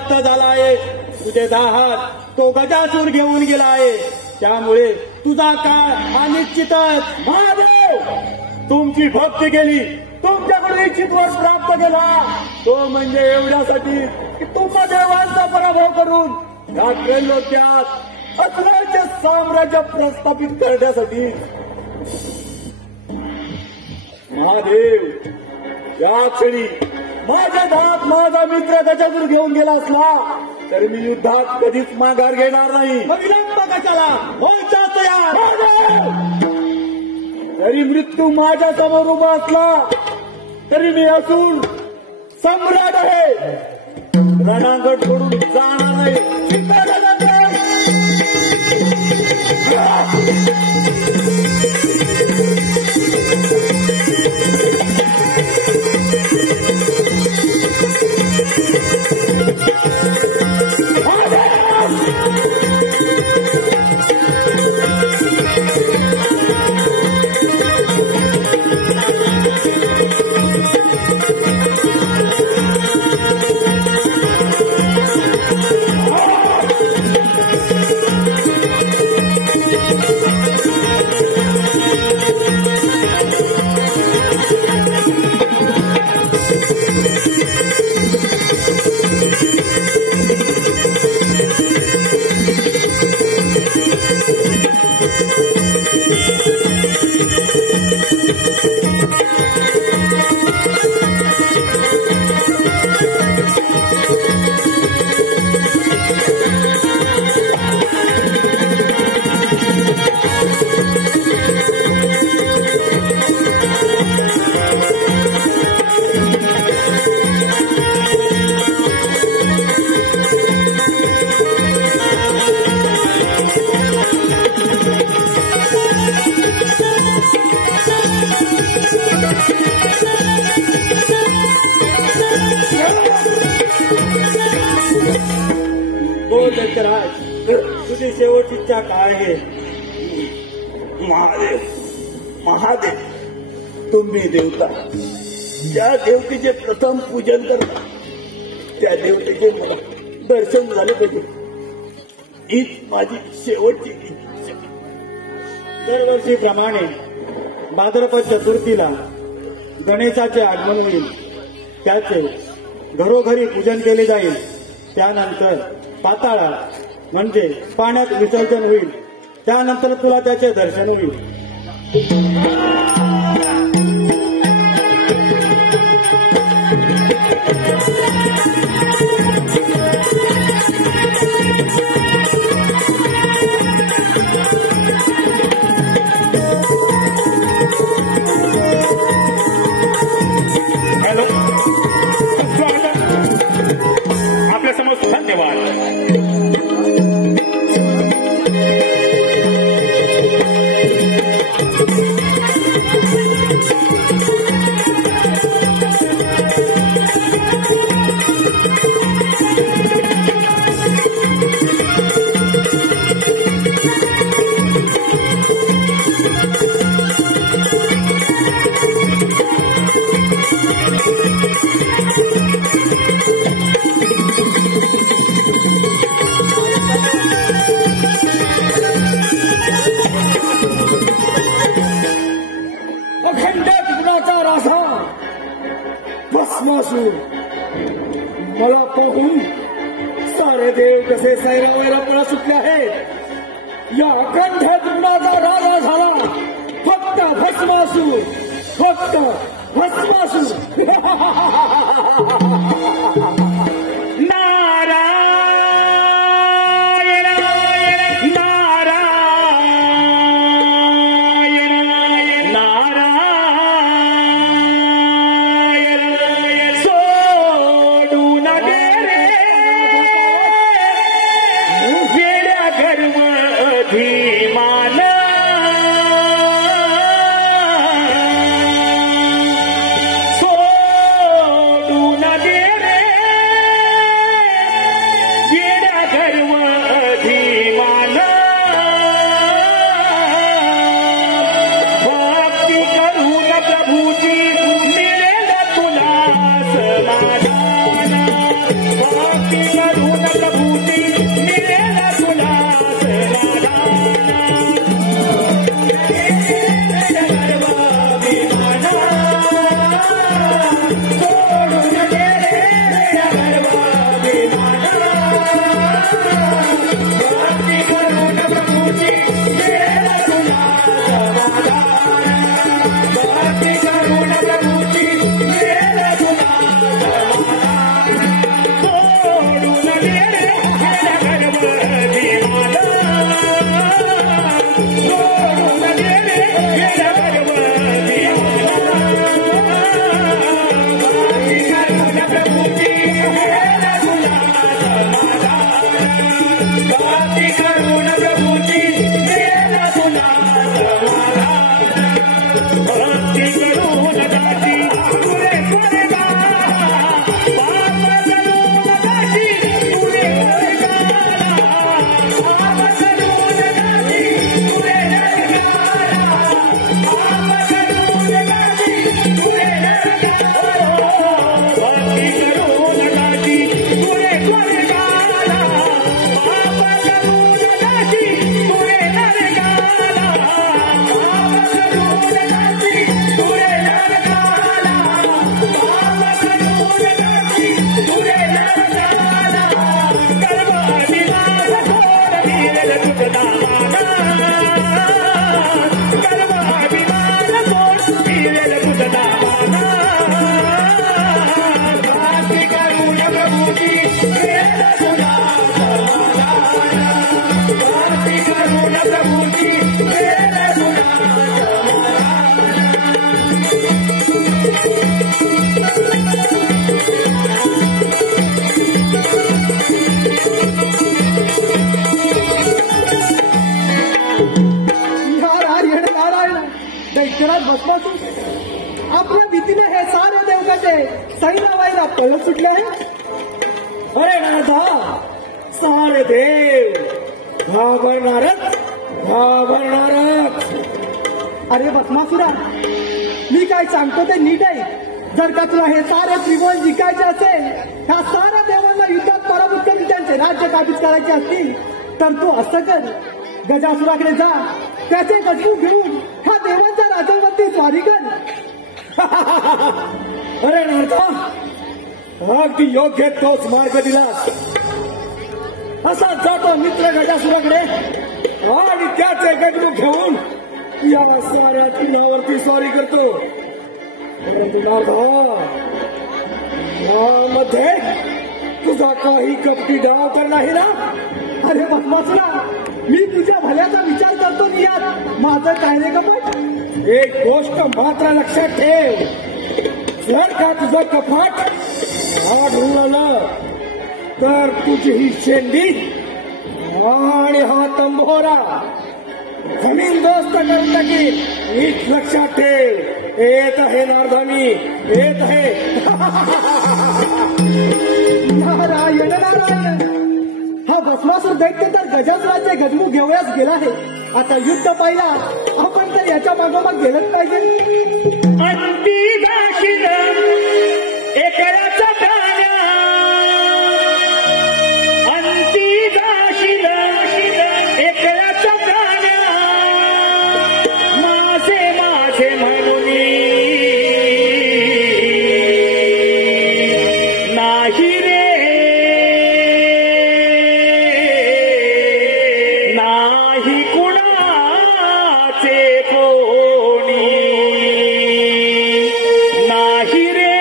प्राप्त झाला आहे. तुझे 10 हात तो गजासूर घेऊन गेला आहे. त्यामुळे तुझा काळ अनिश्चितच. महादेव, तुमची भक्ती केली, तुमच्याकडून इच्छित वर प्राप्त केला, तो म्हणजे एवढ्यासाठी की तुम्हा देवांचा पराभव करून या त्रैलोक्यात असल्याचे साम्राज्य प्रस्थापित करण्यासाठी. महादेव, या क्षणी माझ्या धात माझा मित्र गजासूर घेऊन गेला असला तर मी युद्धात कधीच माघार घेणार नाही. विलंब कशाला? होयचा तयार. जरी मृत्यू माझ्या समोर उभा असला तरी मी असून सम्राट आहे. रणांगण सोडून जाणार नाही. तुझी शेवटची इच्छा काय आहे? महादेव, महादेव, तुम्ही देवता, ज्या देवतेचे प्रथम पूजन करता त्या देवतेचे मला दर्शन झाले पाहिजे. हीच माझी शेवटची इच्छा. दरवर्षीप्रमाणे भाद्रपद चतुर्थीला गणेशाचे आगमन होईल. त्याचे घरोघरी पूजन केले जाईल. त्यानंतर पाताळात म्हणजे पाण्यात विसर्जन होईल. त्यानंतर तुला त्याचे दर्शन होईल. हॅलो, स्वागत. आपल्या समोर धन्यवाद. मला पाहून सारे देव कसे सैरावैरापणा सुटले आहेत. या अखंड गुणाचा राजा झाला फक्त भस्मासूर, फक्त भस्मासूर. Happy प्रभूजी केले गुणाचा नारायण नारायण दैत्यराज भस्मासूर आपल्या भीतीने हे सारे देवकाचे सैन्यवाईला पळत सुटले आहे. अरे नाथा सारे देव घाबरणारच घाबरणारच. अरे भस्मासुरा मी काय सांगतो ते नीट आहे. जर का तुला हे सारे त्रिभुवन जिंकायचे असेल, ह्या साऱ्या देवांना युद्धात पराभूत करून त्यांचे राज्य काबीज करायचे असतील तर तू असं कर, गजासुराकडे जा, त्याचे गजरू घेऊन ह्या देवांच्या राजावरती स्वारी कर. अरे नाथा अगदी योग्य तोच मार्ग दिलास. असा जातो मित्र गजासुराकडे आणि त्याचे गजरू घेऊन या साऱ्या किल्ल्यावरती स्वारी करतो. परंतु नाथा यामध्ये तुझा काही कपटी डाव तर नाही ना? अरे भस्मासुरा मी तुझ्या भल्याचा विचार करतो यात माझं काय रे कपट. एक गोष्ट मात्र लक्षात ठेव, जर का तुझं कपाट आढळून आलं तर तुझी ही शेंडी आणि हा तंबोरा जमीन दोस्त करून टाकी. नीट लक्षात ठेव. येत आहे नारदानी, येत आहे. नारायण नारायण हा भस्मासूर दैत्य तर गजासुराचे गजमू घेवयास गेला आहे. आता युद्ध पाहिला आपण तर याच्या मागोमाग गेलंच पाहिजे. अंती गाशील एकराचा गाण्या, अंती गाशील एकराचा गाण्या, माझे माझे म्हणून नाही रे नाही कुणाचे कोणी, नाही रे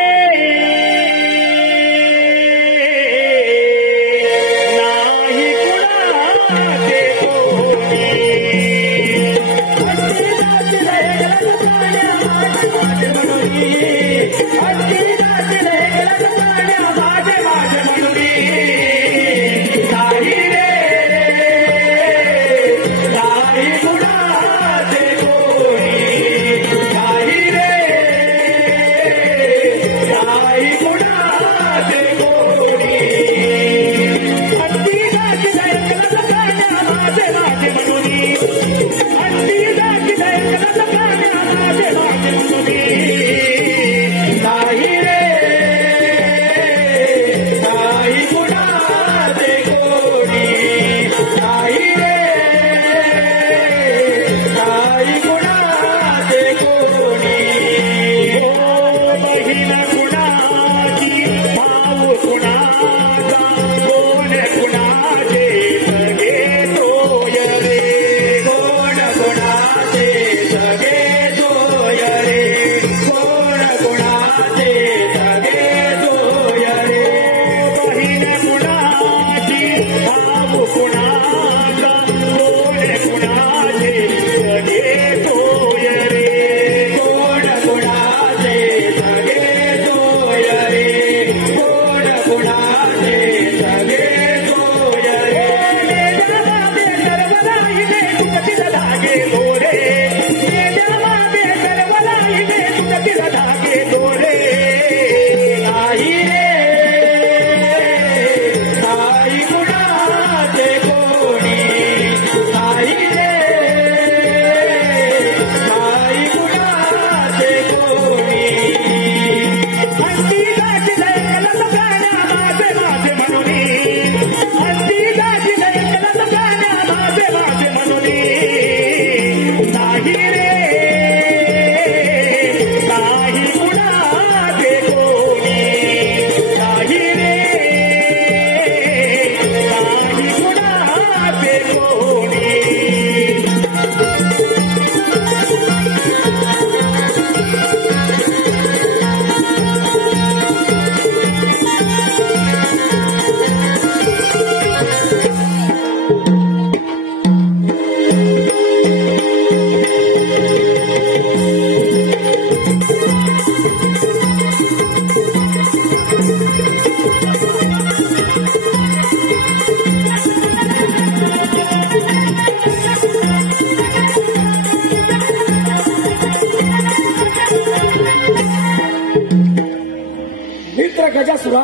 महाकासुरा,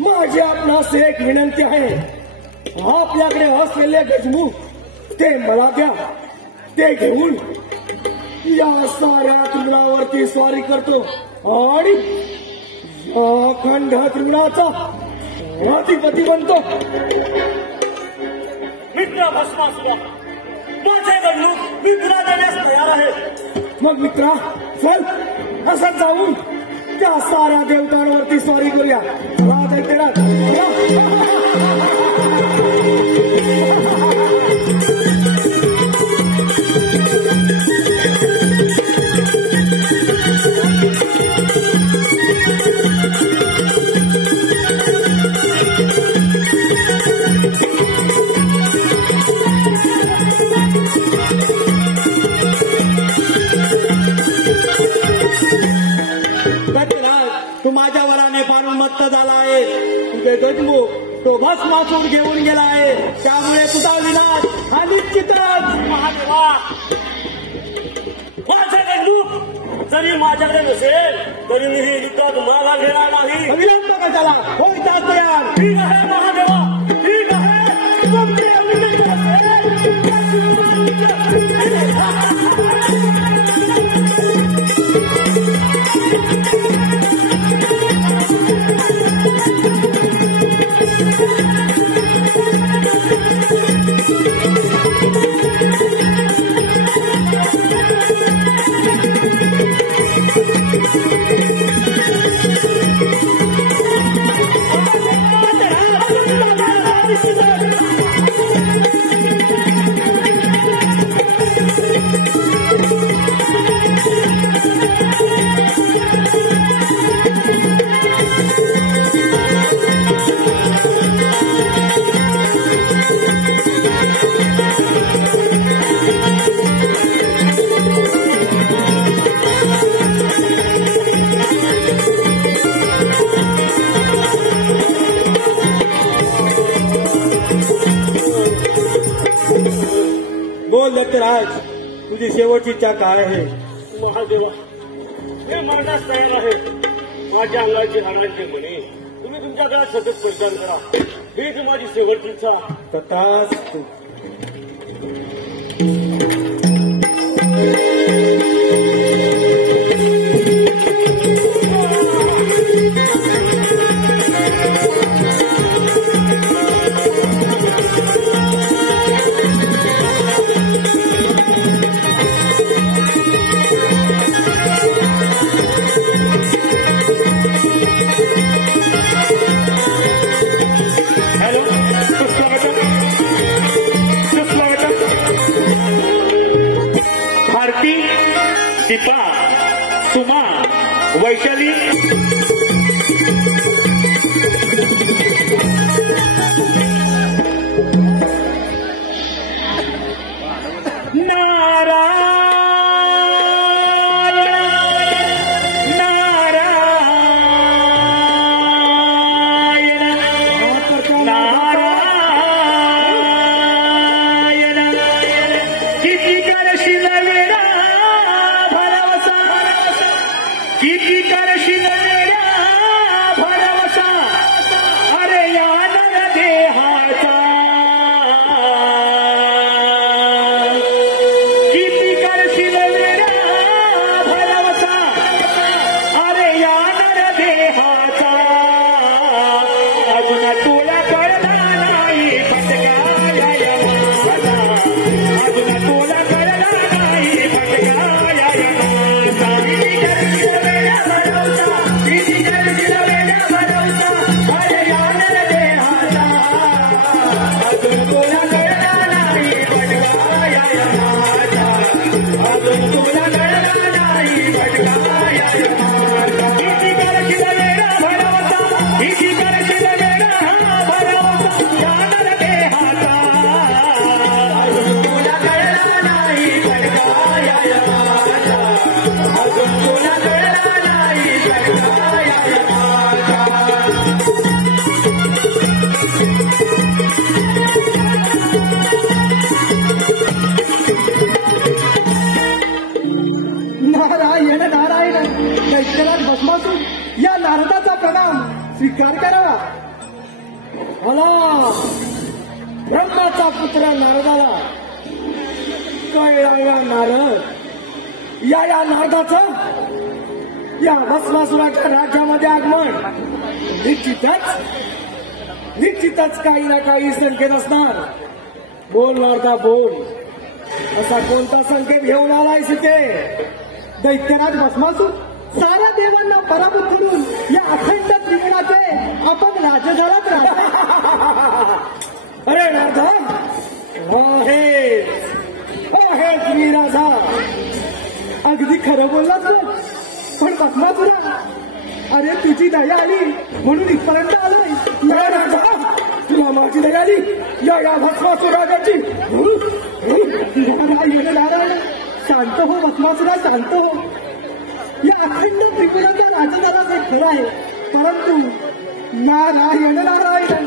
माझी आपणास एक विनंती आहे. आपल्याकडे असलेले गजमुख ते मला द्या. ते घेऊन या साऱ्या तृणावरती स्वारी करतो आणि अखंड तृणाचा अधिपती बनतो. मित्र भस्मासुरा, माझे गणमुख मी तुला देण्यास तयार आहे. मग मित्रा चल असं जाऊन त्या साऱ्या देवतांवरती स्वारी करूया. चला दैत्यराज, तू माझ्या वराने पारून मत्त झाला आहे. तुझे गजमुख तो भस्मासूर घेऊन गेला आहे. त्यामुळे तुझा विनाश हा निश्चितच. महादेवा, माझे गणमुख जरी माझ्याकडे नसेल तरी मी ही युद्धात मागा घेणार नाही. विलंब कशाला, होय त्याच तयार. ठीक आहे महादेवा, ठीक आहे. तुमची विनंती असेल दत्तराज, तुझी शेवटची इच्छा काय आहे? महादेवा, हे मरण्यास तयार आहे. माझ्या अंगाची हाडांचे म्हणे तुम्ही तुमच्या घरात सतत परिधान करा. हीच माझी शेवटची इच्छा. तथास्तु. सीता, सुमा, वैशाली, स्वीकार करावा. मला ब्रह्माचा पुत्र नारदाला कळला नारद या नारदाचं या भस्मासुराच्या राज्यामध्ये आगमन निश्चितच काही ना काही संकेत असणार. बोल नारदा बोल, असा कोणता संकेत घेऊन आलायस ते? दैत्यराज भस्मासूर साऱ्या देवांना पराभूत करून या अखंड त्रिगुणाचे आपण राजा झालाच राजा. अरे नारदा आहे तुम्ही राजा, अगदी खरं बोललाच ना. पण भस्मासुरा, अरे तुझी दया आली म्हणून इथपर्यंत आलोय. राजा तुला माझी दया आली या भस्मासूर राजाची. शांत हो भस्मासुरा, शांत हो. या अखंड त्रिपुराच्या राजधाला हे खरं आहे, परंतु नारायण नारायण.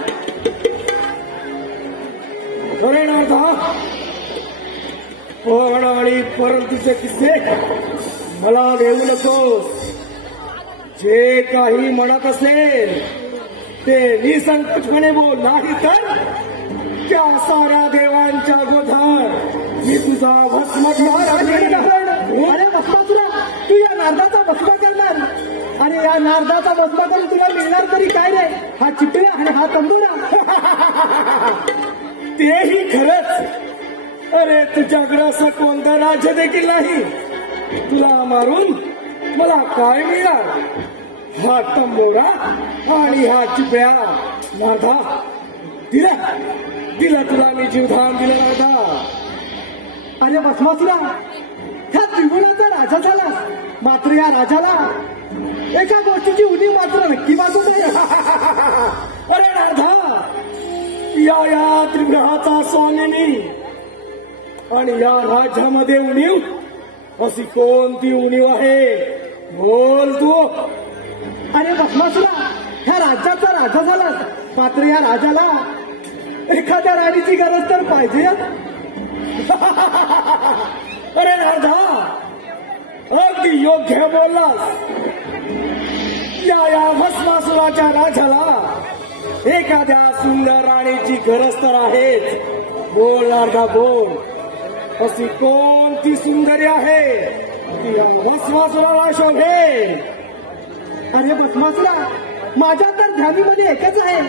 अरे नारदा, पण आणि परंतुचे किस्से मला देऊ नकोस. जे काही म्हणत असेल ते निसंकोचपणे बोल, नाही तर त्या साऱ्या देवांच्या गोधर मी तुझा भस्म करणार. अरे भस्मासुरा, तू या नारदाचा भस्म करणार? अरे या नारदाचा भस्म करून तुला मिळणार तरी काय रे? हा चिपळा आणि हा तंबुरा. तेही खरंच. अरे तुझ्याकडे असं कोणतं राज्य देखील नाही. तुला मारून मला काय मिळणार? हा तंबोरा आणि हा चिपळ्या. नारदा, दिला तुला मी जीवधान दिलं नारदा. अरे भस्मासुरा, ह्या त्रिगुणाचा राजा झाला, मात्र या राजाला एका गोष्टीची उणीव मात्र नक्की वाटत आहे. अरे नारदा, या त्रिग्रहाचा स्वामी आणि या राज्यामध्ये उणीव अशी कोणती उणीव आहे? बोल तू. अरे भस्मासुरा, ह्या राज्याचा राजा झालास, मात्र या राजाला एखाद्या राणीची गरज तर पाहिजे. अरे नारदा, अगदी योग्य बोललास. या भस्मासुराच्या राजाला एखाद्या सुंदर राणीची गरज तर आहेच. बोल नारदा बोल, अशी कोणती सुंदरी आहे ती या भस्मासुराला शोभेल? अरे भस्मासुरा, माझ्या तर ध्यानीमध्ये एकच आहे,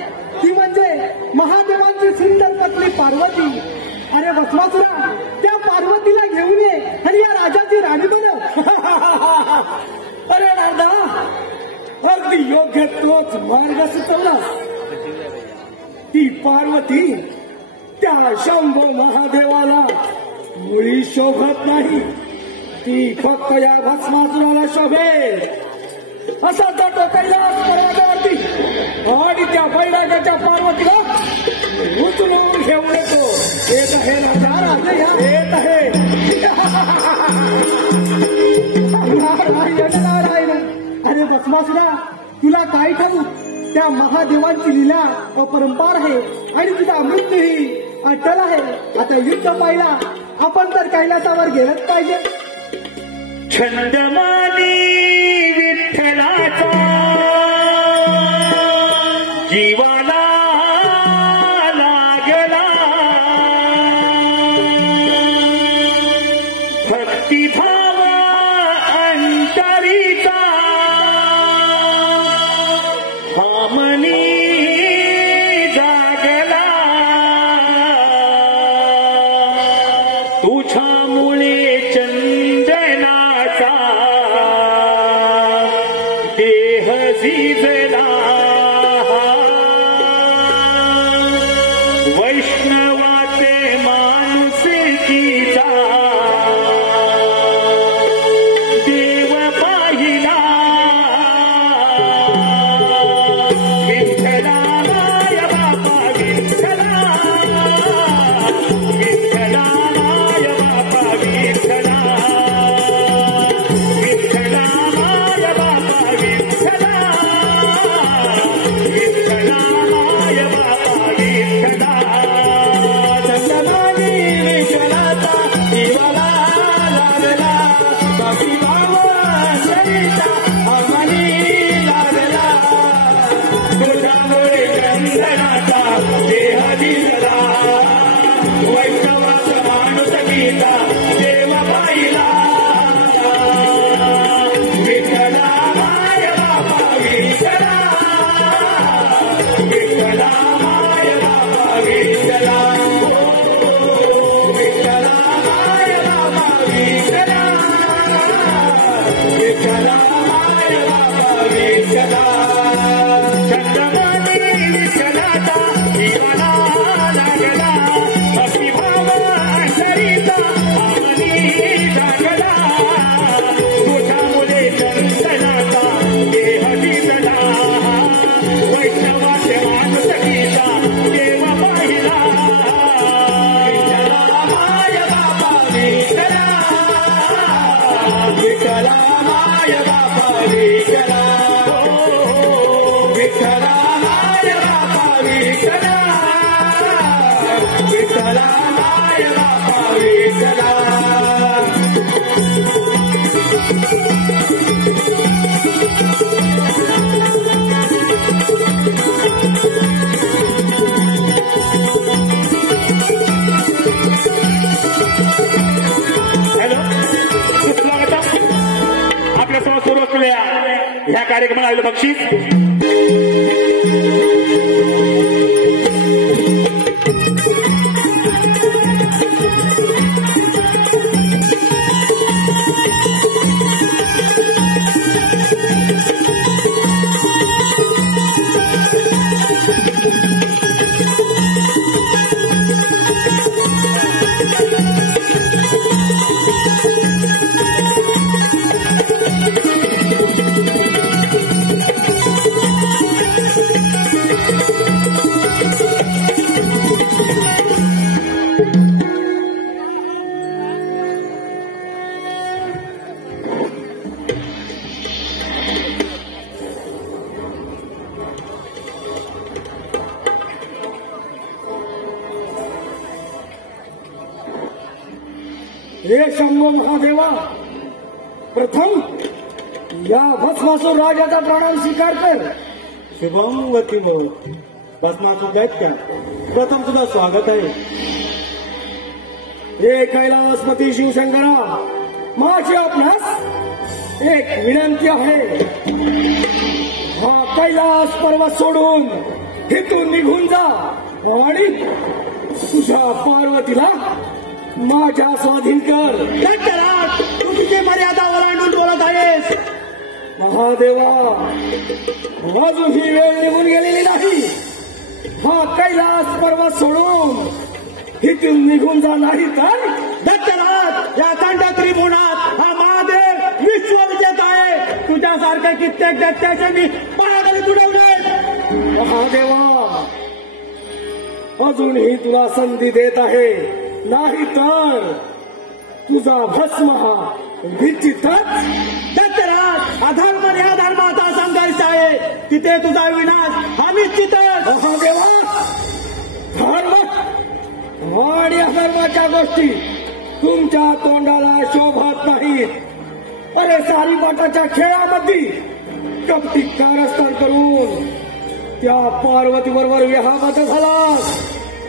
ती म्हणजे महादेवांची सुंदर पत्नी पार्वती. अरे भस्मासुरा, त्या पार्वतीला घेऊन ये आणि या राजाची राणी बनव. अरे नारदा, अगदी योग्य तोच मार्ग सुचवलास. ती पार्वती त्या शंभो महादेवाला मुळी शोभत नाही. ती फक्त या भस्मासुराला शोभेल. असा जातो कैलास पर्वतावरती आणि त्या बैरागाच्या पार्वतीला उचलून घेऊन येतो. येत आहे येत आहे. नारायण. अरे भस्मासुरा, तुला काय ठरू? त्या महादेवांची लीला अपरंपार आहे आणि तुझा मृत्यूही अटल आहे. आता युद्ध पाहिला आपण तर कैलासावर गेलंच पाहिजे. छंदमानी विठ्ठलाचा जीवाला लागला, भक्तिभाव अंतरीचा हामनी जागला. तुझ्यामुळे चंदनाचा देह झिजला, वैष्णवाचे माणुसकीचा देव पाहिला. विठ्ठलाय बापा विठ्ठला, विठ्ठलाय बापा विठ्ठला. विठ्ठला माय बापा विठ्ठला. हॅलो, सुस्वागतम. आपल्यासमोर सुरू असलेल्या ह्या कार्यक्रमाला आलेलं बक्षीस हे शंभो महादेवा, प्रथम या भस्मासूर राजाचा प्रणाम स्वीकार कर. शुभम वती मऊ. भस्मासूर दैत्य, प्रथम तुझं स्वागत आहे. हे कैलासपती शिवशंकरा, माझी आपणास एक विनंती आहे. हा कैलास पर्वत सोडून इथून निघून जा आणि तुझ्या पार्वतीला माझ्या स्वाधीन कर. दत्तराज, तू तुझी मर्यादा ओलांडून बोलत आहेस. महादेवा, अजून ही वेळ निघून गेलेली नाही. हा कैलास पर्वत सोडून इथून निघून जा, नाही तर दत्तराज, या थंड त्रिभुवनात हा महादेव विश्वविजेता आहे. तुझ्यासारखे कित्येक दत्ताचे मी पायाखाली तुडवले. महादेवा, अजूनही तुला संधी देत आहे, नाही तर तुझा भस्म हा निश्चितच. दत्तराज, अधर्म आणि अधर्माचा संघर्ष आहे, तिथे तुझा विनाश हा निश्चितच. महादेवा, धर्म आणि अधर्माच्या गोष्टी तुमच्या तोंडाला शोभत नाहीत. अरे सारीपाटाच्या खेळामध्ये कपटी कारस्थान करून त्या पार्वती बरोबर विवाहबद्ध झालास.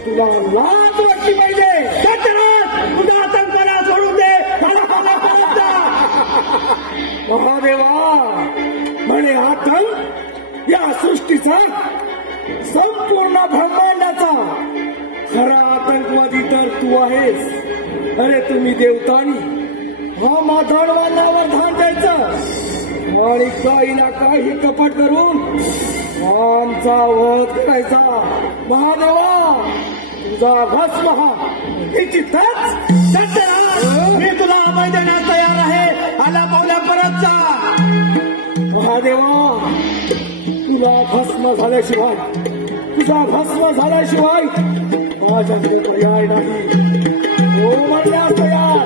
तुला लाज वाटली पाहिजे. दत्तराज, तुझा आतंकपणा सोडून दे. मला परत जा. महादेवा, म्हणे आतंक या सृष्टीचा, संपूर्ण ब्रह्मांडाचा खरा आतंकवादी तर तू आहेस. अरे तुम्ही देवतांनी हा माधववानावर धान द्यायचं आणि काही ना काही कपट करून आमचा वध करायचा. महादेवा, तुझा भस्म हा निश्चितच. दत्तराज, मी तुला अभय देण्यास तयार आहे. आला पावल्या परत जा. महादेवा, तुला भस्म झाल्याशिवाय, तुझा भस्म झाल्याशिवाय माझ्याकडे पर्याय नाही. हो म्हणल्यास तयार.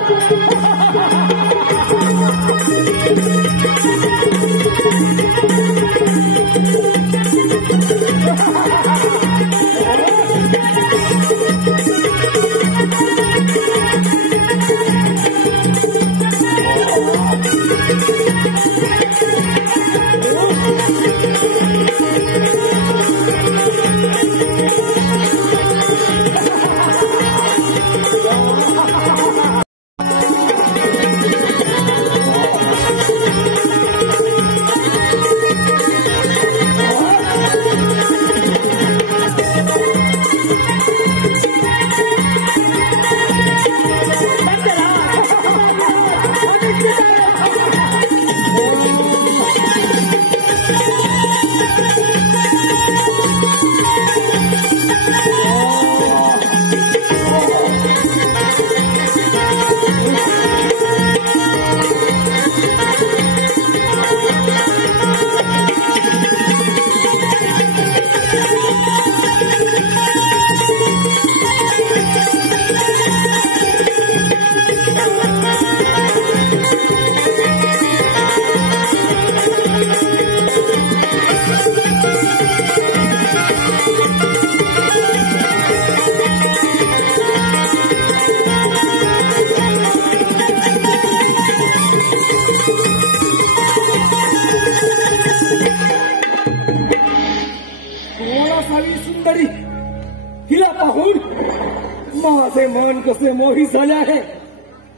माझे मन कसे मोही झाले आहे.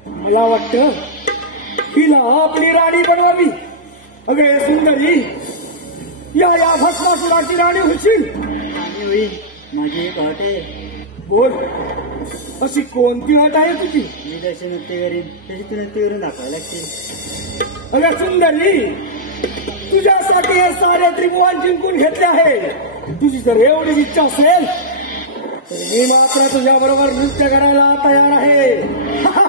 मला वाटतं हिला आपली राणी बनवावी. अगे सुंदरी, या भस्मासुराची राणी होशील. माझी एक अट आहे. बोल, अशी कोणती अट आहे तुझी? मी जशी नृत्य करीन तशी तू नृत्य करून दाखवायला लागते. अगे सुंदरी, तुझ्यासाठी हे सारे त्रिभुवन जिंकून घेतले आहे. तुझी जर एवढी इच्छा असेल तर मी मात्र तुझ्या बरोबर नृत्य करायला तयार आहे.